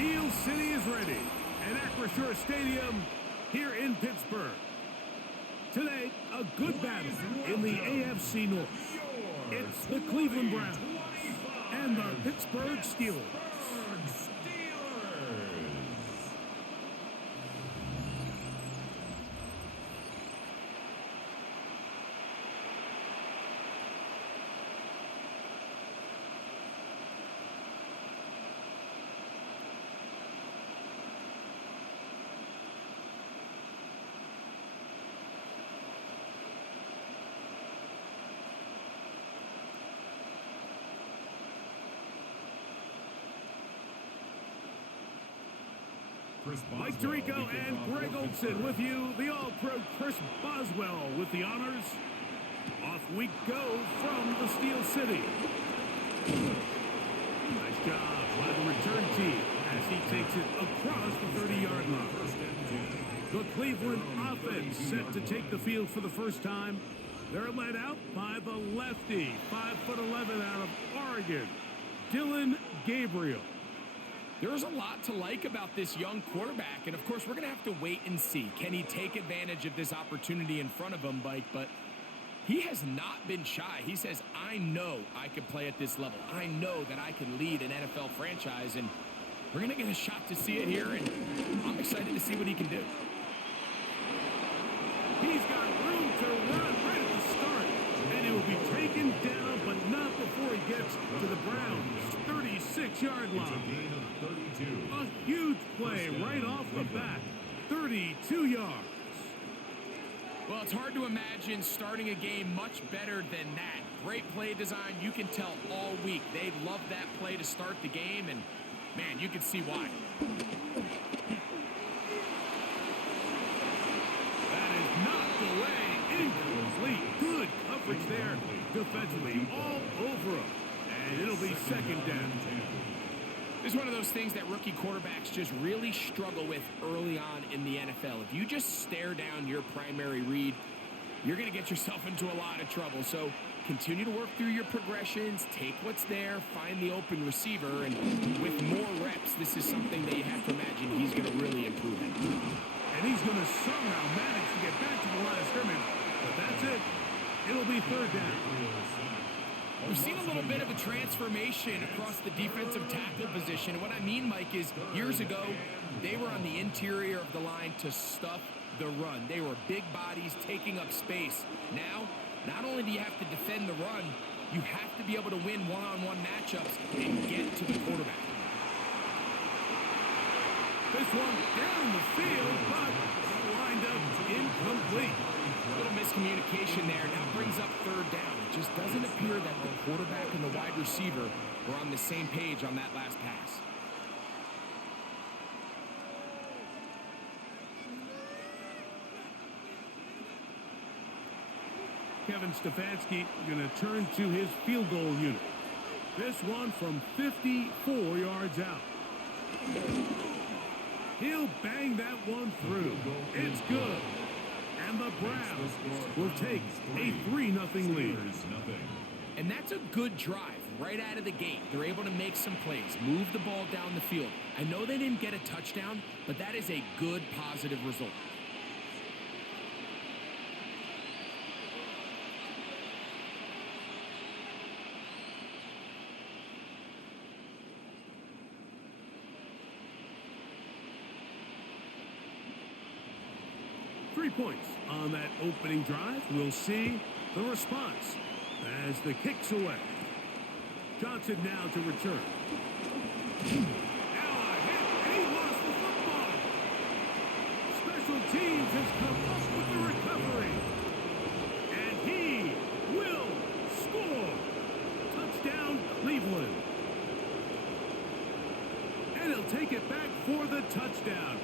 Steel City is ready at Acrisure Stadium here in Pittsburgh. Today, a good battle in the AFC North. It's the Cleveland Browns and the Pittsburgh Steelers. Mike Tirico and Greg Olson with you. The All-Pro Chris Boswell with the honors. Off we go from the Steel City. Nice job by the return team as he takes it across the 30-yard line. The Cleveland offense set to take the field for the first time. They're led out by the lefty, 5'11" out of Oregon, Dylan Gabriel. There's a lot to like about this young quarterback, and of course, we're going to have to wait and see. Can he take advantage of this opportunity in front of him, Mike? But he has not been shy. He says, I know I can play at this level. I know that I can lead an NFL franchise, and we're going to get a shot to see it here, and I'm excited to see what he can do. He's got room to run right at the start, and he will be taken down, but not before he gets to the Browns' 36-yard line. A huge play right off the bat, 32 yards. Well, it's hard to imagine starting a game much better than that. Great play design. You can tell all week they love that play to start the game, and, man, you can see why. That is knocked away, incomplete. Good coverage there defensively, all over him. And it'll be second down. It's one of those things that rookie quarterbacks just really struggle with early on in the NFL. If you just stare down your primary read, you're going to get yourself into a lot of trouble. So continue to work through your progressions, take what's there, find the open receiver, and with more reps, this is something that you have to imagine he's going to really improve in. And he's going to somehow manage to get back to the line of scrimmage, but that's it. It'll be third down. We've seen a little bit of a transformation across the defensive tackle position. And what I mean, Mike, is years ago, they were on the interior of the line to stuff the run. They were big bodies taking up space. Now, not only do you have to defend the run, you have to be able to win one-on-one matchups and get to the quarterback. This one down the field, but lined up incomplete. A little miscommunication there. Now brings up third down. It just doesn't appear that the quarterback and the wide receiver were on the same page on that last pass. Kevin Stefanski going to turn to his field goal unit. This one from 54 yards out. He'll bang that one through. It's good. And the Browns will take a 3-0 lead. And that's a good drive right out of the gate. They're able to make some plays, move the ball down the field. I know they didn't get a touchdown, but that is a good, positive result. Points on that opening drive. We'll see the response as the kick's away. Johnson now to return. Now a hit, and he lost the football. Special teams has come up with the recovery. And he will score. Touchdown, Cleveland. And he'll take it back for the touchdown.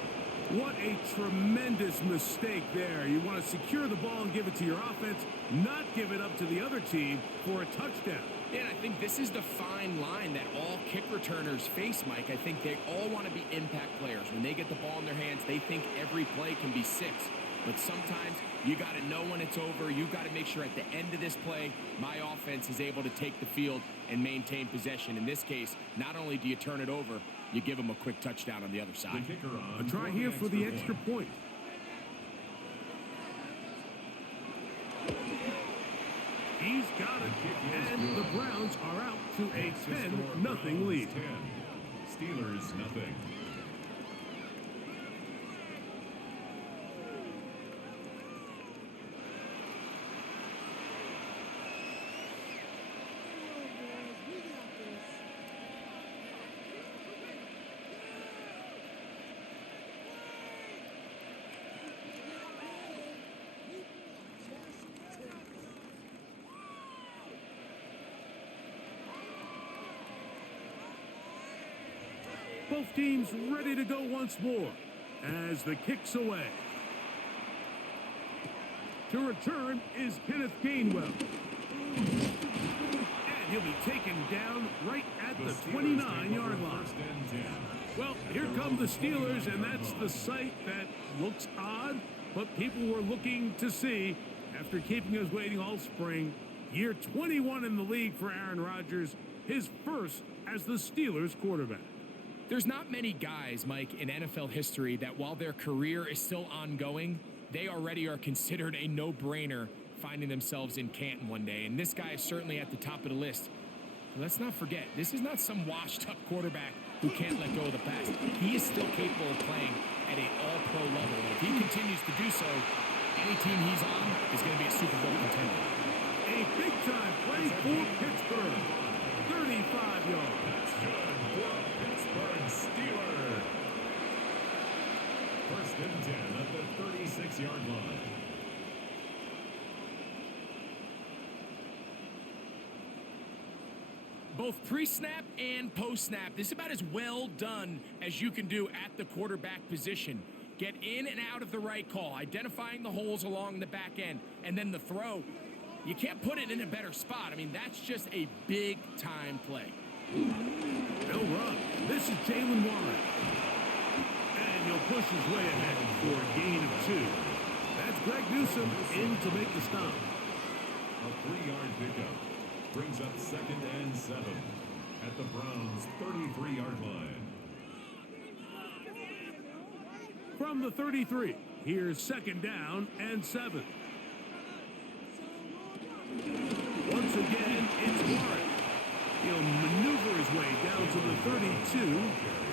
What a tremendous mistake there. You want to secure the ball and give it to your offense, not give it up to the other team for a touchdown. Yeah, and I think this is the fine line that all kick returners face, Mike. I think they all want to be impact players. When they get the ball in their hands, they think every play can be 6. But sometimes you got to know when it's over. You got to make sure at the end of this play, my offense is able to take the field and maintain possession. In this case, not only do you turn it over, you give them a quick touchdown on the other side. A try here for the extra point. He's got it, and the Browns are out to a 10-0 lead. Steelers nothing. Both teams ready to go once more as the kick's away. To return is Kenneth Gainwell. And he'll be taken down right at the 29-yard line. Well, here come the Steelers, and that's the sight that looks odd, but people were looking to see after keeping us waiting all spring. Year 21 in the league for Aaron Rodgers, his first as the Steelers quarterback. There's not many guys, Mike, in NFL history that while their career is still ongoing, they already are considered a no-brainer finding themselves in Canton one day. And this guy is certainly at the top of the list. But let's not forget, this is not some washed-up quarterback who can't let go of the pass. He is still capable of playing at an all-pro level. And if he continues to do so, any team he's on is going to be a Super Bowl contender. A big-time play for Pittsburgh. 35 yards. That's good for Pittsburgh Steelers. First and 10 at the 36-yard line. Both pre-snap and post-snap, this is about as well done as you can do at the quarterback position. Get in and out of the right call, identifying the holes along the back end, and then the throw. You can't put it in a better spot. I mean, that's just a big-time play. They'll run. This is Jalen Warren. And he'll push his way ahead for a gain of 2. That's Greg Newsome in to make the stop. A 3-yard pickup brings up 2nd and 7 at the Browns' 33-yard line. From the 33, here's 2nd down and 7. Once again, it's Warren. He'll maneuver his way down to the 32.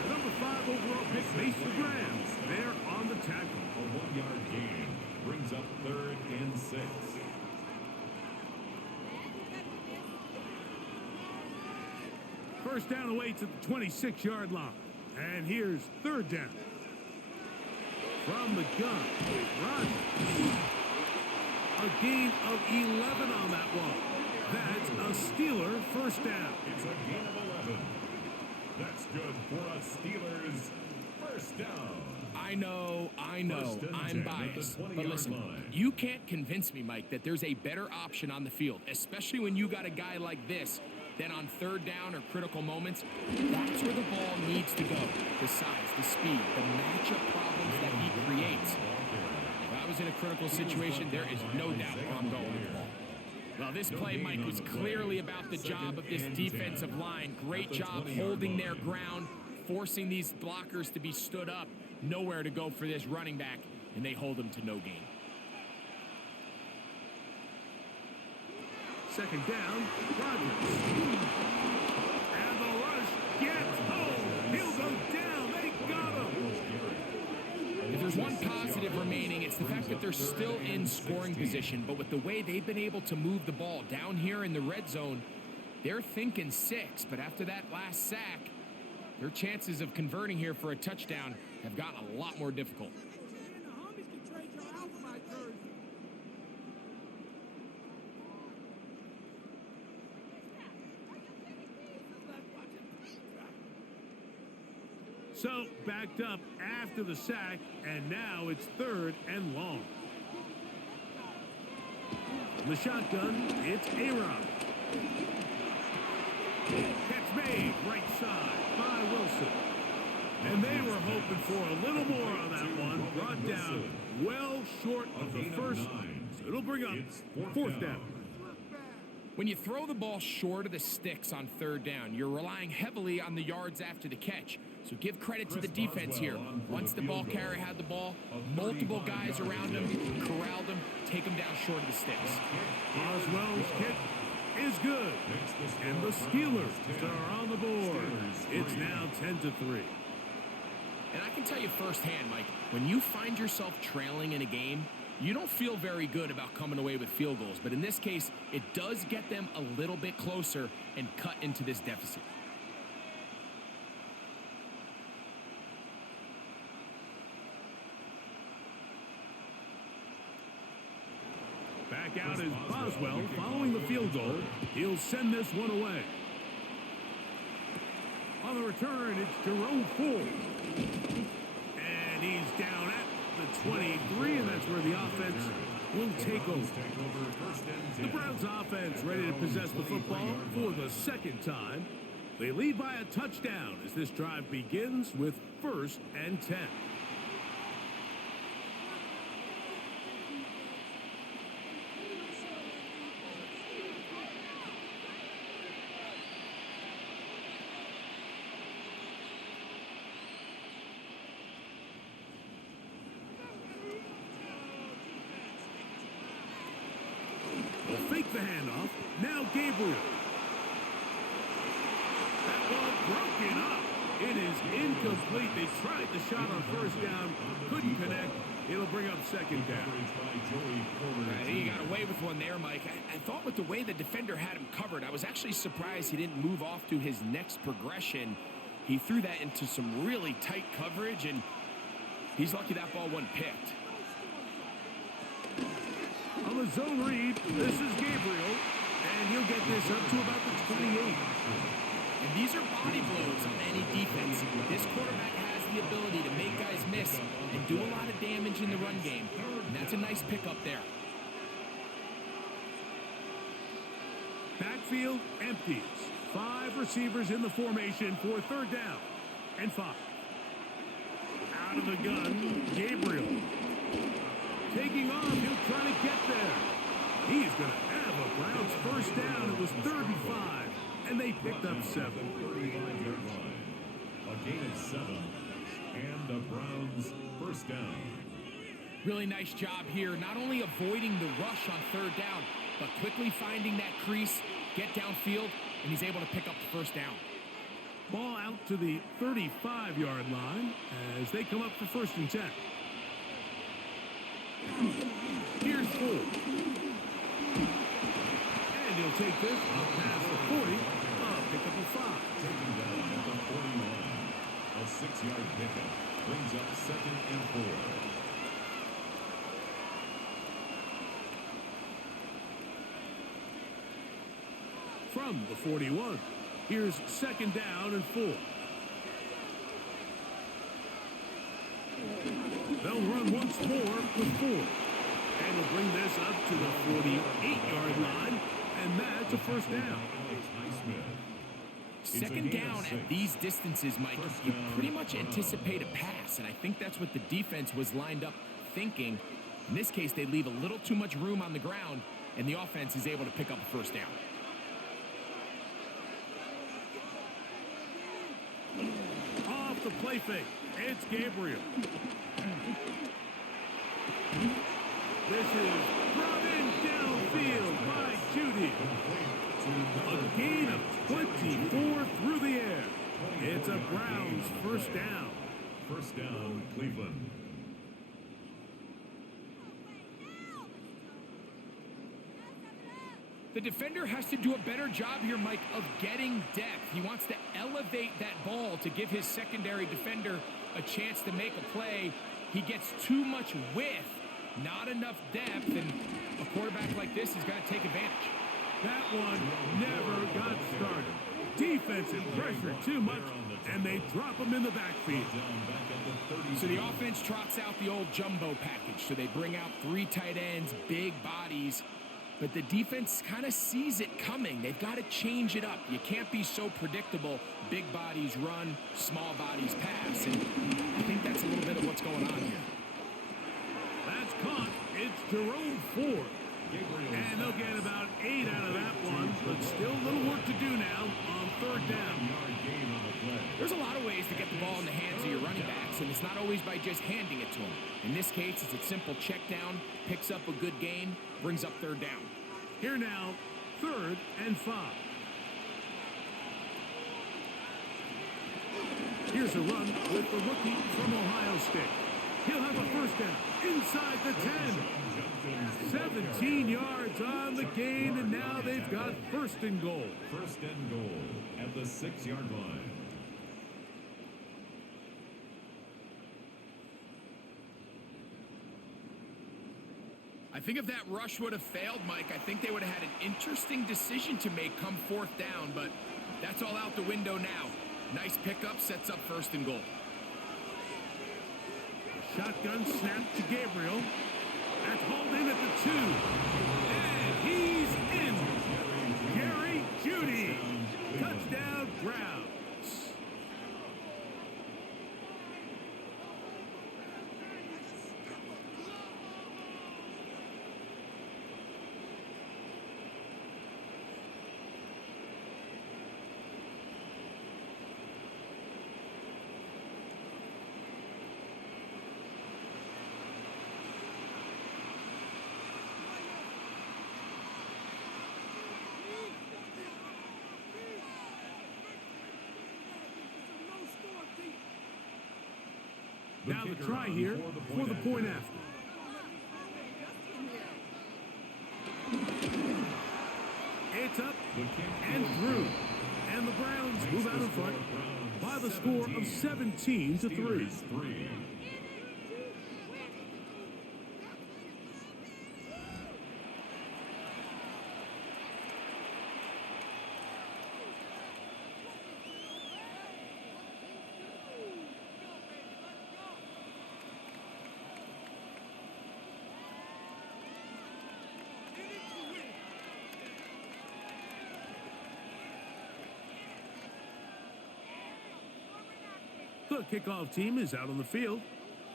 Number 5 overall pick, Mason Graham, there on the tackle. A 1-yard gain brings up 3rd and 6. First down away to the 26-yard line. And here's 3rd down. From the gun, Rodgers. A gain of 11 on that one. That's a Steeler first down. It's a gain of 11. That's good for a Steelers first down. I know, I'm biased. But listen, you can't convince me, Mike, that there's a better option on the field, especially when you got a guy like this, than on 3rd down or critical moments. That's where the ball needs to go. The size, the speed, the matchup problems that he creates. If I was in a critical situation, there is no doubt where I'm going with the ball. Well, this play, Mike, was clearly about the job of this defensive line. Great job holding their ground, forcing these blockers to be stood up. Nowhere to go for this running back, and they hold him to no gain. 2nd down, Rodgers. And the rush gets home. He'll go down. They got him. If there's one positive remaining, it's the fact that they're still in scoring position. But with the way they've been able to move the ball down here in the red zone, they're thinking 6. But after that last sack, their chances of converting here for a touchdown have gotten a lot more difficult. So, backed up after the sack, and now it's 3rd and long. The shotgun, it's A-Rod. Catch made, right side by Wilson. And they were hoping for a little more on that one. Brought down well short of the first. So it'll bring up 4th down. When you throw the ball short of the sticks on third down, you're relying heavily on the yards after the catch. So give credit to the defense here. Once the ball carrier had the ball, multiple guys around him, corralled him, take him down short of the sticks. Boswell's kick is good. And the Steelers are on the board. It's now 10-3. And I can tell you firsthand, Mike, when you find yourself trailing in a game, you don't feel very good about coming away with field goals. But in this case, it does get them a little bit closer and cut into this deficit. Back out is Boswell following the field goal. He'll send this one away. On the return, it's Jerome Ford. And he's down at the 23, and that's where the offense will take over. The Browns offense ready to possess the football for the second time. They lead by a touchdown as this drive begins with 1st and 10. Fake the handoff. Now Gabriel. That ball broken up. It is incomplete. They tried the shot on 1st down. Couldn't connect. It'll bring up 2nd down. He got away with one there, Mike. I thought with the way the defender had him covered, I was actually surprised he didn't move off to his next progression. He threw that into some really tight coverage, and he's lucky that ball wasn't picked. On the zone read, this is Gabriel, and he'll get this up to about the 28. And these are body blows on any defense. This quarterback has the ability to make guys miss and do a lot of damage in the run game. And that's a nice pickup there. Backfield empties. 5 receivers in the formation for 3rd down and 5. Out of the gun, Gabriel. Taking off, he'll try to get there. He's going to have a Browns 1st down. It was 3rd and 5, and they picked up 7. 35-yard line. A gain of 7, and the Browns 1st down. Really nice job here, not only avoiding the rush on 3rd down, but quickly finding that crease, get downfield, and he's able to pick up the 1st down. Ball out to the 35-yard line as they come up for 1st and 10. Here's Ford. And he'll take this up past the 40. Pick up a 5. Taken down at the 41. A 6-yard pickup brings up 2nd and 4. From the 41, here's 2nd down and 4. They'll run once more with 4. And will bring this up to the 48-yard line, and that's a 1st down. 2nd down at these distances, Mike, you pretty much anticipate a pass, and I think that's what the defense was lined up thinking. In this case, they leave a little too much room on the ground, and the offense is able to pick up a 1st down. Off the play fake, it's Gabriel. This is brought in downfield by Judy. A gain of 24 through the air. It's a Browns 1st down. 1st down, Cleveland. The defender has to do a better job here, Mike, of getting depth. He wants to elevate that ball to give his secondary defender a chance to make a play. He gets too much width, not enough depth, and a quarterback like this is going to take advantage. That one never got started. Defensive pressure too much, and they drop him in the backfield. So the offense trots out the old jumbo package. So they bring out 3 tight ends, big bodies. But the defense kind of sees it coming. They've got to change it up. You can't be so predictable. Big bodies run, small bodies pass. And I think that's a little bit of what's going on here. That's caught. It's Jerome Ford. And they'll get about 8 out of that one, but still a little work to do now on third down. There's a lot of ways to get the ball in the hands of your running backs, and it's not always by just handing it to them. In this case, it's a simple check down, picks up a good gain, brings up third down. Here now, 3rd and 5. Here's a run with the rookie from Ohio State. He'll have a first down inside the 10. 17 yards on the gain, and now they've got 1st and goal. 1st and goal at the 6-yard line. I think if that rush would have failed, Mike, I think they would have had an interesting decision to make come 4th down, but that's all out the window now. Nice pickup, sets up 1st and goal. Shotgun snap to Gabriel. That's hauled in at the 2. And he's in. Jerry Jeudy. Touchdown, Browns. Now the try here for the point after. It's up and through. And the Browns move out in front by the score of 17-3. The kickoff team is out on the field,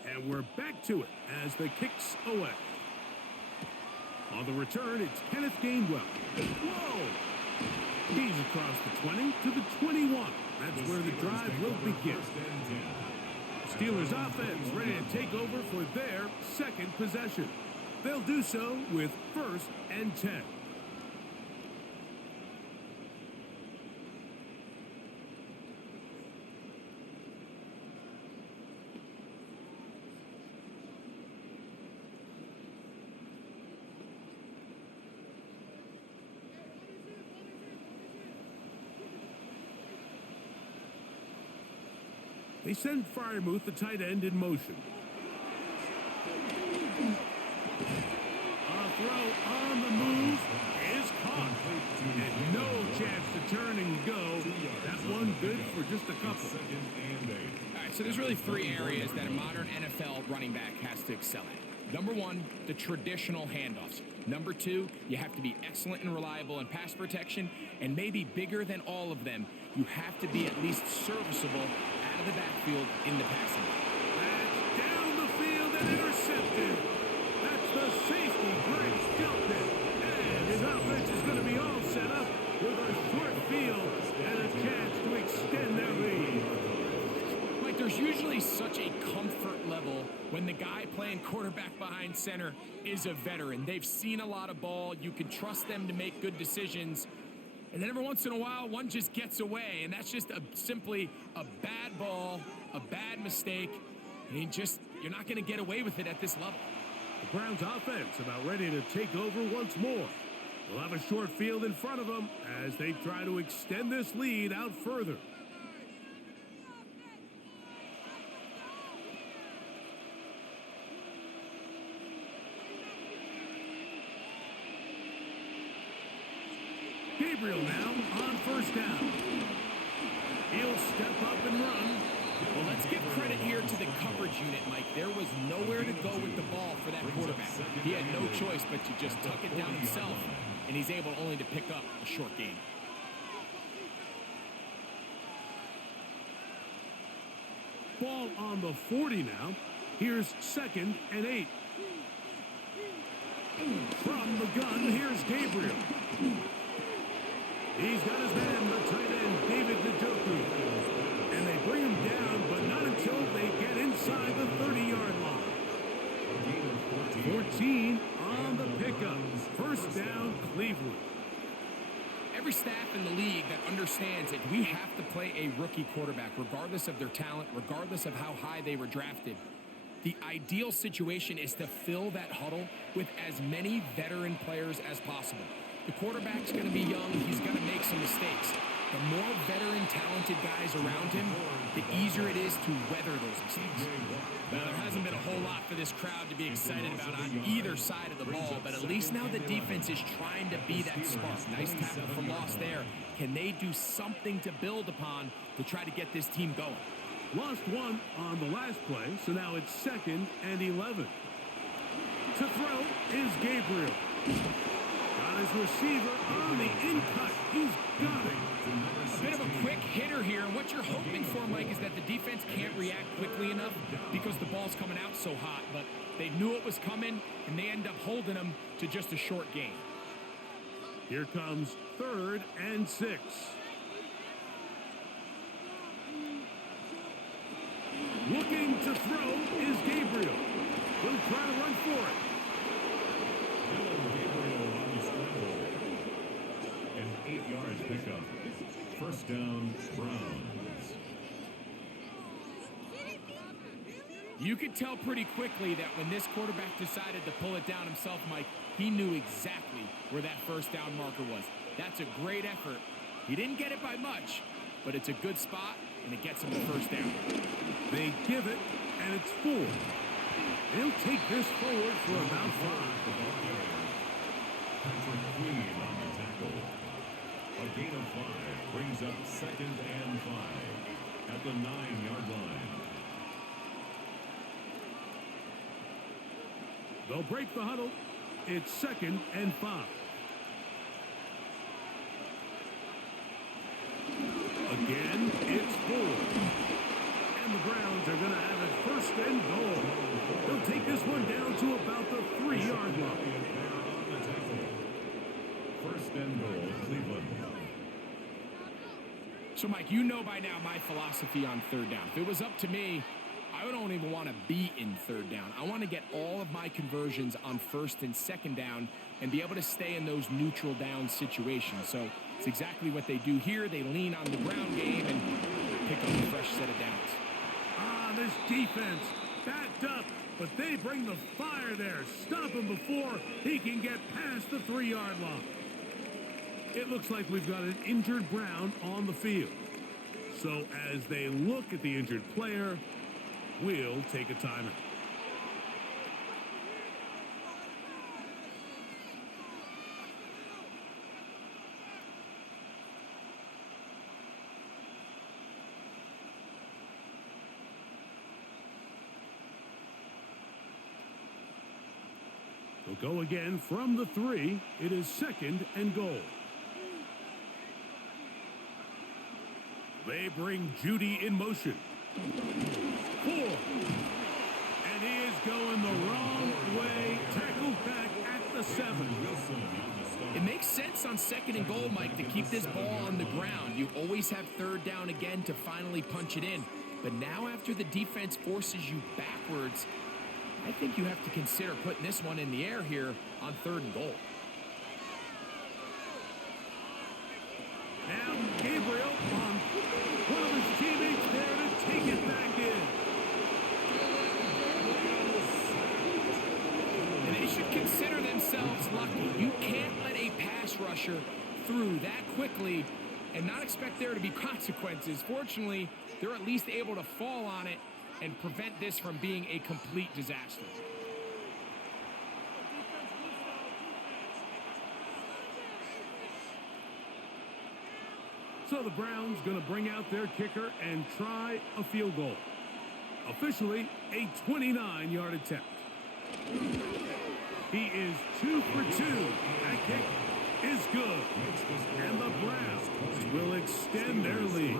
and we're back to it as the kick's away. On the return, it's Kenneth Gainwell. Whoa! He's across the 20 to the 21. That's where the drive will begin. Steelers offense ready to take over for their 2nd possession. They'll do so with 1st and 10. They send Freiermuth, the tight end, in motion. A throw on the move is caught. And no chance to turn and go. That one good for just a couple. All right, so there's really 3 areas that a modern NFL running back has to excel at. Number 1, the traditional handoffs. Number 2, you have to be excellent and reliable in pass protection. And maybe bigger than all of them, you have to be at least serviceable out of the backfield in the passing game. That's down the field and intercepted. That's the safety, Greg Stilton. And his offense is going to be all set up with a short field and a chance to extend their lead. Mike, there's usually such a comfort level when the guy playing quarterback behind center is a veteran. They've seen a lot of ball. You can trust them to make good decisions. And then every once in a while, one just gets away, and that's just simply a bad ball, a bad mistake. And you're not going to get away with it at this level. The Browns offense about ready to take over once more. They'll have a short field in front of them as they try to extend this lead out further. Gabriel now on 1st down. He'll step up and run. Well, let's give credit here to the coverage unit, Mike. There was nowhere to go with the ball for that quarterback. He had no choice but to just tuck it down himself, and he's able only to pick up a short gain. Ball on the 40 now. Here's 2nd and 8. From the gun, here's Gabriel. He's got his man, the tight end, David Njoku. And they bring him down, but not until they get inside the 30-yard line. 14 on the pickup. First down, Cleveland. Every staff in the league that understands that we have to play a rookie quarterback, regardless of their talent, regardless of how high they were drafted. The ideal situation is to fill that huddle with as many veteran players as possible. The quarterback's going to be young. He's going to make some mistakes. The more veteran, talented guys around him, the easier it is to weather those mistakes. Now, there hasn't been a whole lot for this crowd to be excited about on either side of the ball, but at least now the defense is trying to be that spark. Nice tackle for loss there. Can they do something to build upon to try to get this team going? Lost one on the last play, so now it's 2nd and 11. To throw is Gabriel. Got his receiver on the in-cut. He's got it. A bit of a quick hitter here, and what you're hoping for, Mike, is that the defense can't react quickly enough because the ball's coming out so hot, but they knew it was coming, and they end up holding them to just a short gain. Here comes 3rd and 6. Looking to throw is Gabriel. He'll try to run for it. Gabriel on the scramble. An 8-yard pickup. First down, Browns. You could tell pretty quickly that when this quarterback decided to pull it down himself, Mike, he knew exactly where that first down marker was. That's a great effort. He didn't get it by much, but it's a good spot, and it gets him the first down. They give it, and it's 4. They'll take this forward for about 5. Patrick Queen on the tackle. A gain of 5 brings up 2nd and 5 at the 9-yard line. They'll break the huddle. It's 2nd and 5. Again, it's 4. And the Browns are going to have it 1st and goal. They'll take this one down to about the 3-yard line. 1st and goal, Cleveland. So, Mike, you know by now my philosophy on 3rd down. If it was up to me, I don't even want to be in 3rd down. I want to get all of my conversions on 1st and 2nd down and be able to stay in those neutral down situations. So it's exactly what they do here. They lean on the ground game and pick up a fresh set of downs. This defense backed up, but they bring the fire there. Stop him before he can get past the 3-yard line. It looks like we've got an injured Brown on the field. So as they look at the injured player, we'll take a timeout. We'll go again from the 3. It is 2nd and goal. They bring Judy in motion. 4. And he is going the wrong way. Tackled back at the 7. It makes sense on 2nd and goal, Mike, to keep this ball on the ground. You always have 3rd down again to finally punch it in. But now after the defense forces you backwards, I think you have to consider putting this one in the air here on 3rd and goal. Now Gabriel on one of his teammates there to take it back in. And they should consider themselves lucky. You can't let a pass rusher through that quickly and not expect there to be consequences. Fortunately, they're at least able to fall on it and prevent this from being a complete disaster. So the Browns going to bring out their kicker and try a field goal. Officially, a 29-yard attempt. He is 2 for 2. That kick is good. And the Browns will extend their lead.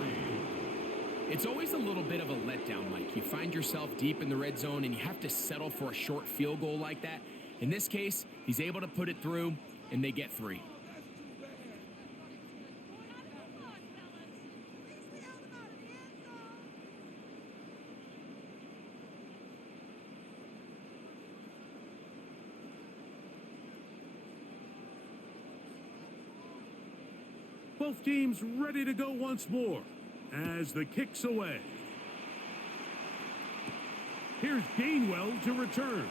It's always a little bit of a letdown, Mike. You find yourself deep in the red zone and you have to settle for a short field goal like that. In this case, he's able to put it through, and they get 3. Both teams ready to go once more as the kick's away. Here's Gainwell to return.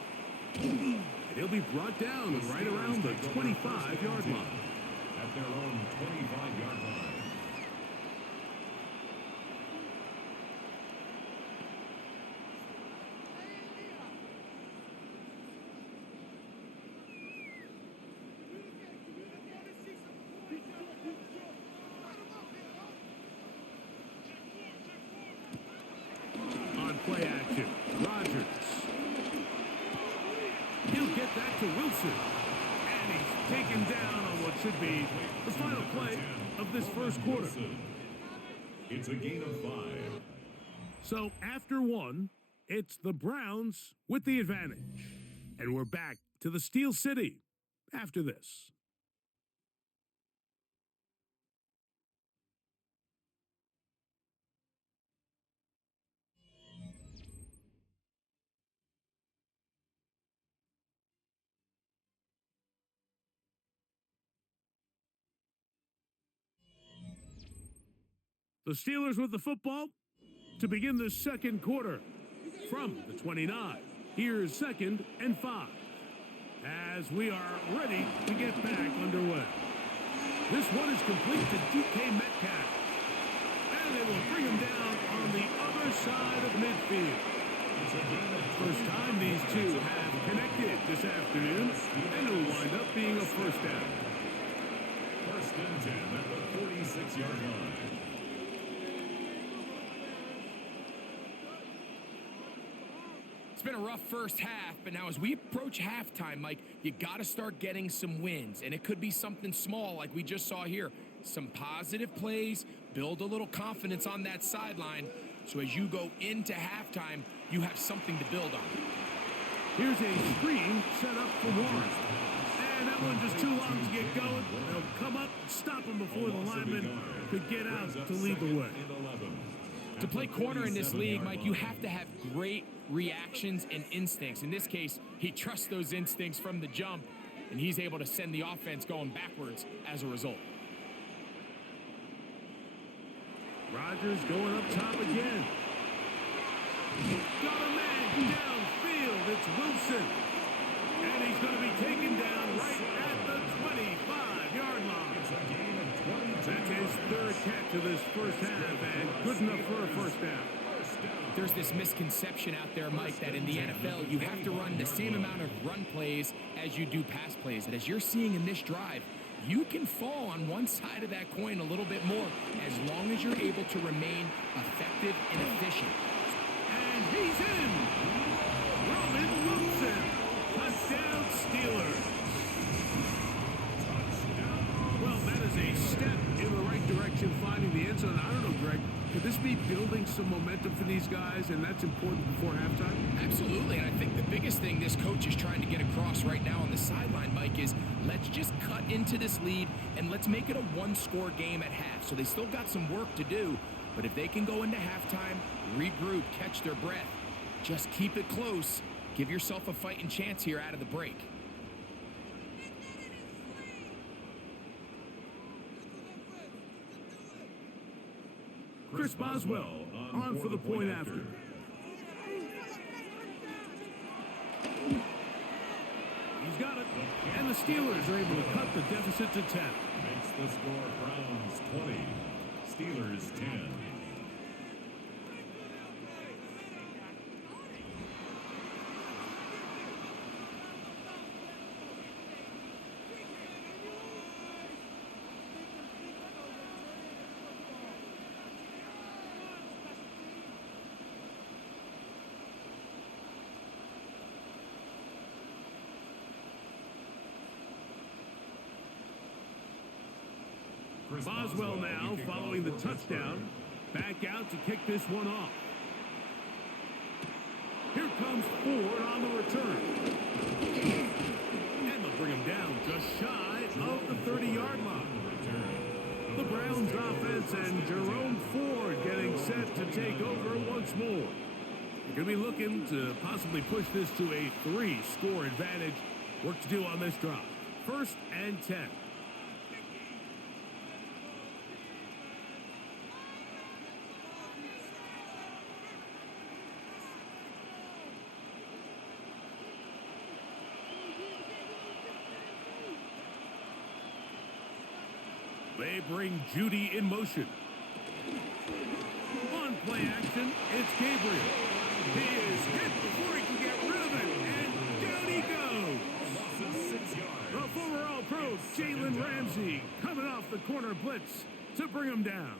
And he'll be brought down right around the 25-yard line. At their own 25-yard line. Play action. Rodgers. He'll get that to Wilson. And he's taken down on what should be the final play of this first quarter. It's a gain of 5. So after 1, it's the Browns with the advantage. And we're back to the Steel City after this. The Steelers with the football to begin the second quarter from the 29. Here's 2nd and 5 as we are ready to get back underway. This one is complete to DK Metcalf. And they will bring him down on the other side of midfield. First time these two have connected this afternoon, and it will wind up being a first down. 1st and 10 at the 46-yard line. It's been a rough first half, but now as we approach halftime, Mike, you got to start getting some wins. And it could be something small like we just saw here. Some positive plays, build a little confidence on that sideline. So as you go into halftime, you have something to build on. Here's a screen set up for Warren. And that one just too long to get going. They'll come up, stop him before the lineman could get out to lead the way. To play corner in this league, Mike, you have to have great reactions and instincts. In this case, he trusts those instincts from the jump, and he's able to send the offense going backwards as a result. Rodgers going up top again. Got a man downfield. It's Wilson. And he's going to be taken down right at the 25-yard line. That's his 3rd catch of this first half, and good enough for a first down. There's this misconception out there, Mike, that in the NFL, you have to run the same amount of run plays as you do pass plays. And as you're seeing in this drive, you can fall on one side of that coin a little bit more as long as you're able to remain effective and efficient. And he's in. Roman Wilson. Touchdown, Steelers. Well, that is a step in the right direction, finding the end zone. I don't know, Greg. Could this be building some momentum for these guys, and that's important before halftime? Absolutely, and I think the biggest thing this coach is trying to get across right now on the sideline, Mike, is let's just cut into this lead, and let's make it a one-score game at half. So they still got some work to do, but if they can go into halftime, regroup, catch their breath, just keep it close, give yourself a fighting chance here out of the break. Chris Boswell on for the point after. He's got it. And the Steelers are able to cut the deficit to 10. Makes the score Browns 20, Steelers 10. Boswell now following the touchdown. Back out to kick this one off. Here comes Ford on the return. bring him down just shy of the 30-yard line. The Browns offense and Jerome Ford getting set to take over once more. They're going to be looking to possibly push this to a 3-score advantage. Work to do on this drive. 1st and 10. They bring Judy in motion. On play action, it's Gabriel. He is hit before he can get rid of it, and down he goes. The former All-Pro Jalen Ramsey coming off the corner blitz to bring him down.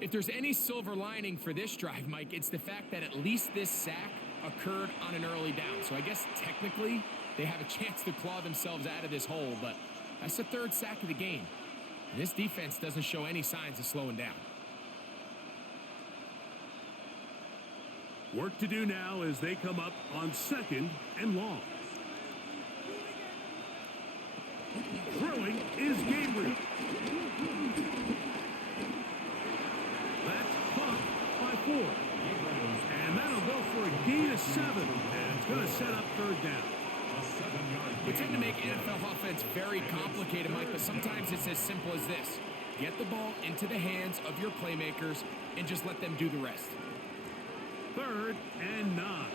If there's any silver lining for this drive, Mike, it's the fact that at least this sack occurred on an early down. So I guess technically they have a chance to claw themselves out of this hole, but that's the 3rd sack of the game. And this defense doesn't show any signs of slowing down. Work to do now as they come up on 2nd and long. Throwing is Gabriel. That's caught by Ford. And that'll go for a gain of 7. And it's going to set up 3rd down. We tend to make NFL offense very complicated, Mike, but sometimes it's as simple as this. Get the ball into the hands of your playmakers and just let them do the rest. 3rd and 9.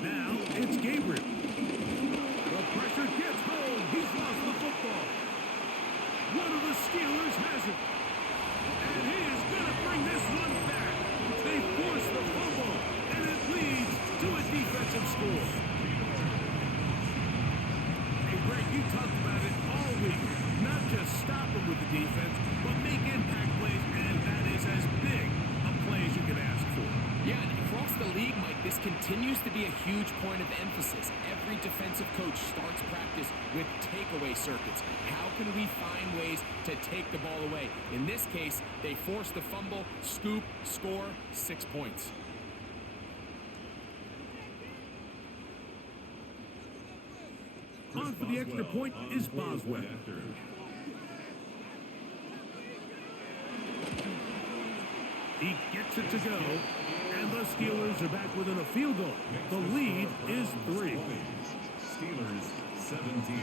Now it's Gabriel. The pressure gets home. He's lost the football. One of the Steelers has it. And he is going to bring this one back. They force the fumble, and it leads to a defensive score. Hey, Greg, you talked about it all week. Not just stop them with the defense, but make impact plays, and that is as big a play as you can ask for. Yeah, and across the league, Mike, this continues to be a huge point of emphasis. Every defensive coach starts practice with takeaway circuits. How can we find ways to take the ball away? In this case, they force the fumble, scoop, score, 6 points. On for the extra point is Boswell. He gets it to go, and the Steelers are back within a field goal. The lead is 3. Steelers 17.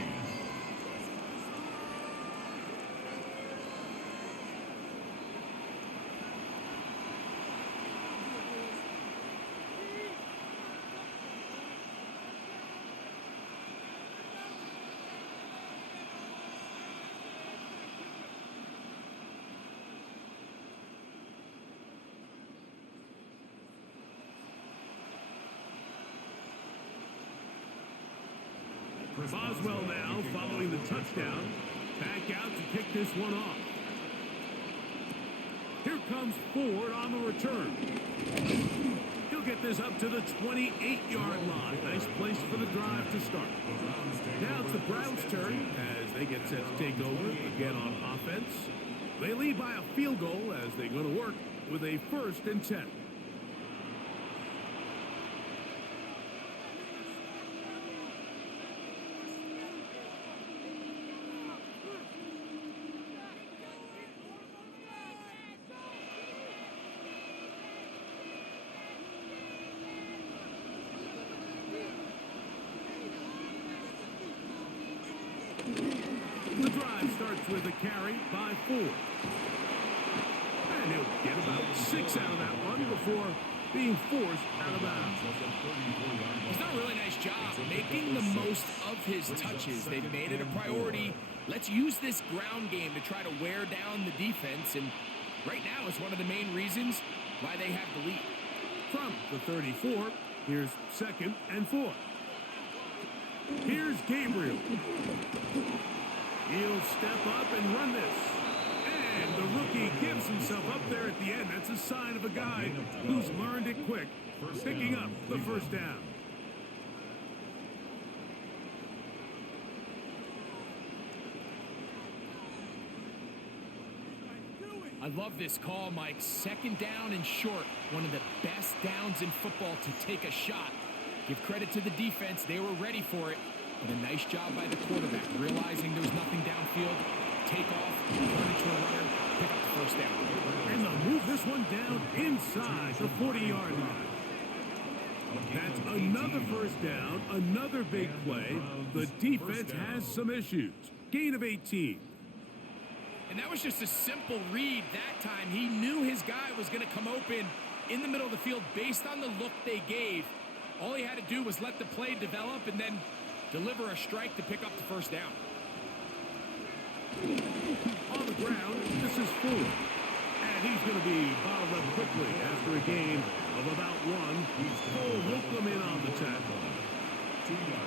Boswell now following the touchdown. Back out to kick this one off. Here comes Ford on the return. He'll get this up to the 28-yard line. Nice place for the drive to start. Now it's the Browns' turn as they get set to take over again on offense. They lead by a field goal as they go to work with a 1st and 10. The drive starts with a carry by Ford. And he'll get about 6 out of that one before being forced out of bounds. He's done a really nice job making the most of his touches. They've made it a priority. Let's use this ground game to try to wear down the defense. And right now it's one of the main reasons why they have the lead. From the 34, here's 2nd and 4. Here's Gabriel. He'll step up and run this. And the rookie gives himself up there at the end. That's a sign of a guy who's learned it quick, picking up the 1st down. I love this call, Mike. 2nd down and short. One of the best downs in football to take a shot. Give credit to the defense. They were ready for it. But a nice job by the quarterback, realizing there was nothing downfield. Take off, turn into a runner, pick up the first down. And they'll move this one down inside the 40-yard line. That's another first down, another big play. The defense has some issues. Gain of 18. And that was just a simple read that time. He knew his guy was going to come open in the middle of the field based on the look they gave. All he had to do was let the play develop and then deliver a strike to pick up the first down. On the ground, this is Fuller. And he's going to be bottled up quickly after a gain of about one. Cole will come in on the tackle.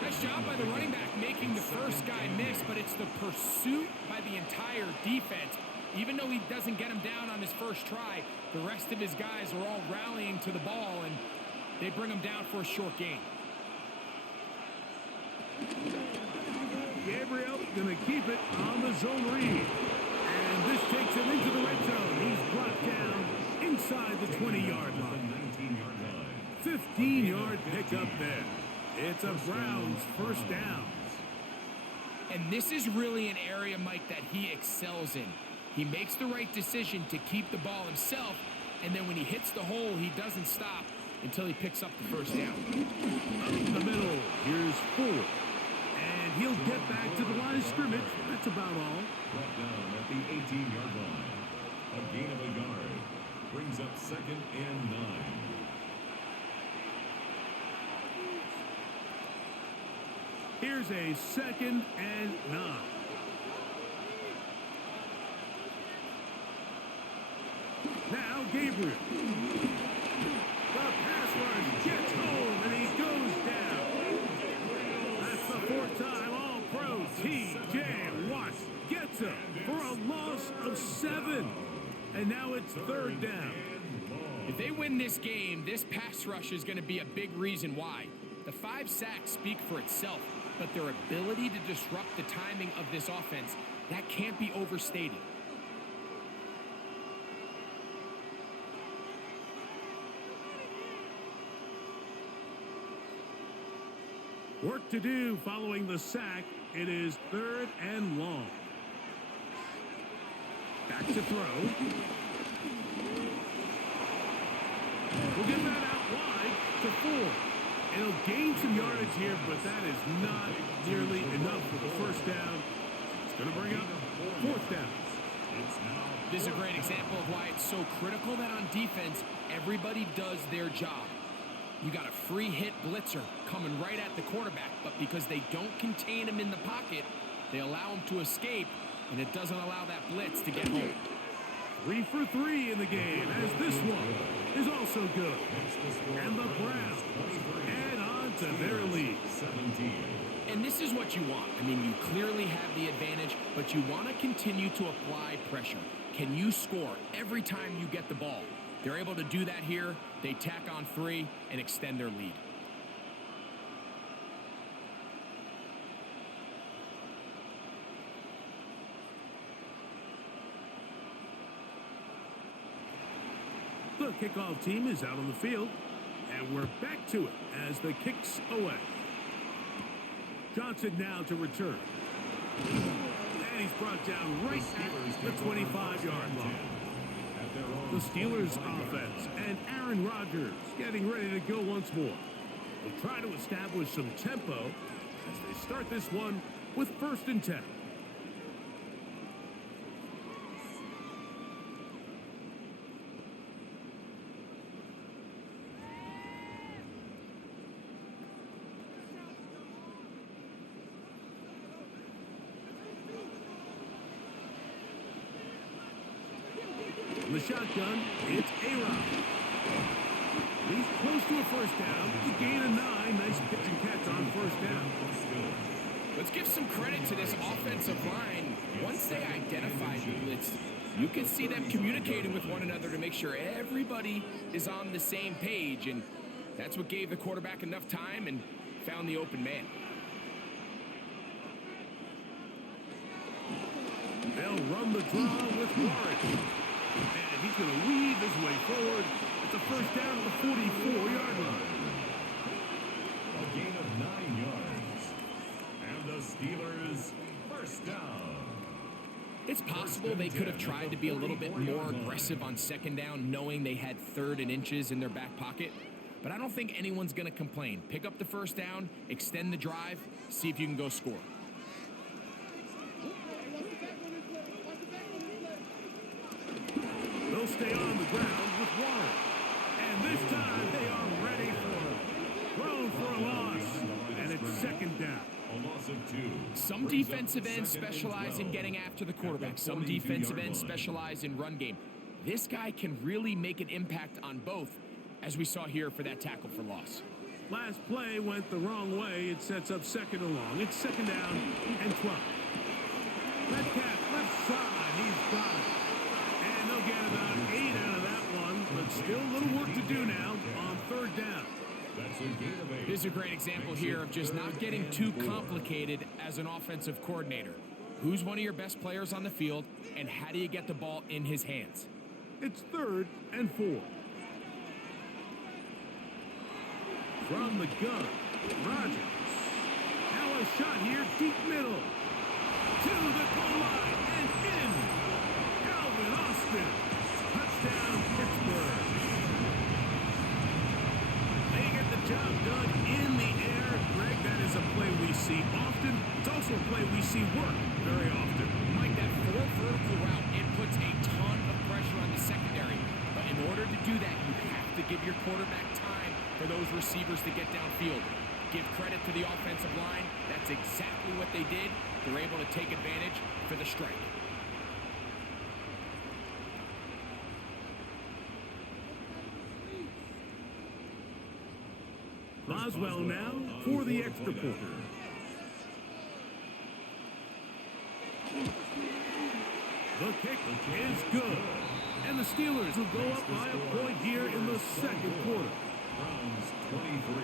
Nice job by the running back making the first guy miss, but it's the pursuit by the entire defense. Even though he doesn't get him down on his first try, the rest of his guys are all rallying to the ball, and they bring him down for a short gain. Gabriel going to keep it on the zone read. And this takes him into the red zone. He's brought down inside the 20-yard line. 15-yard pickup there. It's a Browns first down. And this is really an area, Mike, that he excels in. He makes the right decision to keep the ball himself, and then when he hits the hole, he doesn't stop until he picks up the first down. Up the middle, here's Fuller. And he'll get back to the line of scrimmage. That's about all. Brought down at the 18-yard line. A gain of a yard. Brings up 2nd and 9. Here's a 2nd and 9. Now Gabriel. The pass rush gets home and he goes down. That's the 4th time All-Pro T.J. Watt gets him for a loss of 7. And now it's 3rd down. If they win this game, this pass rush is going to be a big reason why. The 5 sacks speak for itself, but their ability to disrupt the timing of this offense, that can't be overstated. Work to do following the sack. It is 3rd and long. Back to throw. We'll get that out wide to Ford. It'll gain some yardage here, but that is not nearly enough for the first down. It's going to bring up 4th down. This is a great example of why it's so critical that on defense, everybody does their job. You got a free hit blitzer coming right at the quarterback, but because they don't contain him in the pocket, they allow him to escape, and it doesn't allow that blitz to get home. 3 for 3 in the game, as this one is also good. And the Browns add on to their lead. 17. And this is what you want. I mean, you clearly have the advantage, but you want to continue to apply pressure. Can you score every time you get the ball? They're able to do that here. They tack on 3 and extend their lead. The kickoff team is out on the field, and we're back to it as the kick's away. Johnson now to return. And he's brought down right at the 25-yard line. The Steelers offense and Aaron Rodgers getting ready to go once more. They'll try to establish some tempo as they start this one with 1st and 10. In the shotgun, it's A-Rod. He's close to a first down. A gain of 9. Nice pitch and catch on first down. Let's give some credit to this offensive line. Once they identified the blitz, you can see them communicating with one another to make sure everybody is on the same page, and that's what gave the quarterback enough time and found the open man. They'll run the draw with Warren. And he's going to weave his way forward. It's a first down at the 44-yard line. Steelers, first down. It's possible they could have tried to be a little bit more aggressive on second down, knowing they had 3rd and inches in their back pocket. But I don't think anyone's going to complain. Pick up the first down, extend the drive, see if you can go score. They'll stay on the ground with Warren. And this time they are ready for it. Thrown for a loss. And it's second down. A loss of 2. Some defensive ends specialize in getting after the quarterback. Some defensive ends specialize in run game. This guy can really make an impact on both, as we saw here for that tackle for loss. Last play went the wrong way. It sets up second and long. It's second down and 12. Metcalf left side. He's got it. And they'll get about 8 out of that one, but still a little work to do now on third down. That's a gain of 8. This is a great example here of just not getting too complicated as an offensive coordinator. Who's one of your best players on the field, and how do you get the ball in his hands? It's 3rd and 4. From the gun, Rodgers. Now a shot here, deep middle. To the goal line and in. Calvin Austin. Touchdown, Pittsburgh. They get the job done in the air. Greg, that is a play we see often. It's also a play we see work very often. Mike, that 4 vertical route, it puts a ton of pressure on the secondary. But in order to do that, you have to give your quarterback time for those receivers to get downfield. Give credit to the offensive line. That's exactly what they did. They're able to take advantage for the strike. Boswell now for the extra point. The kick is good. And the Steelers will go up by a point here in the second quarter. Browns 23.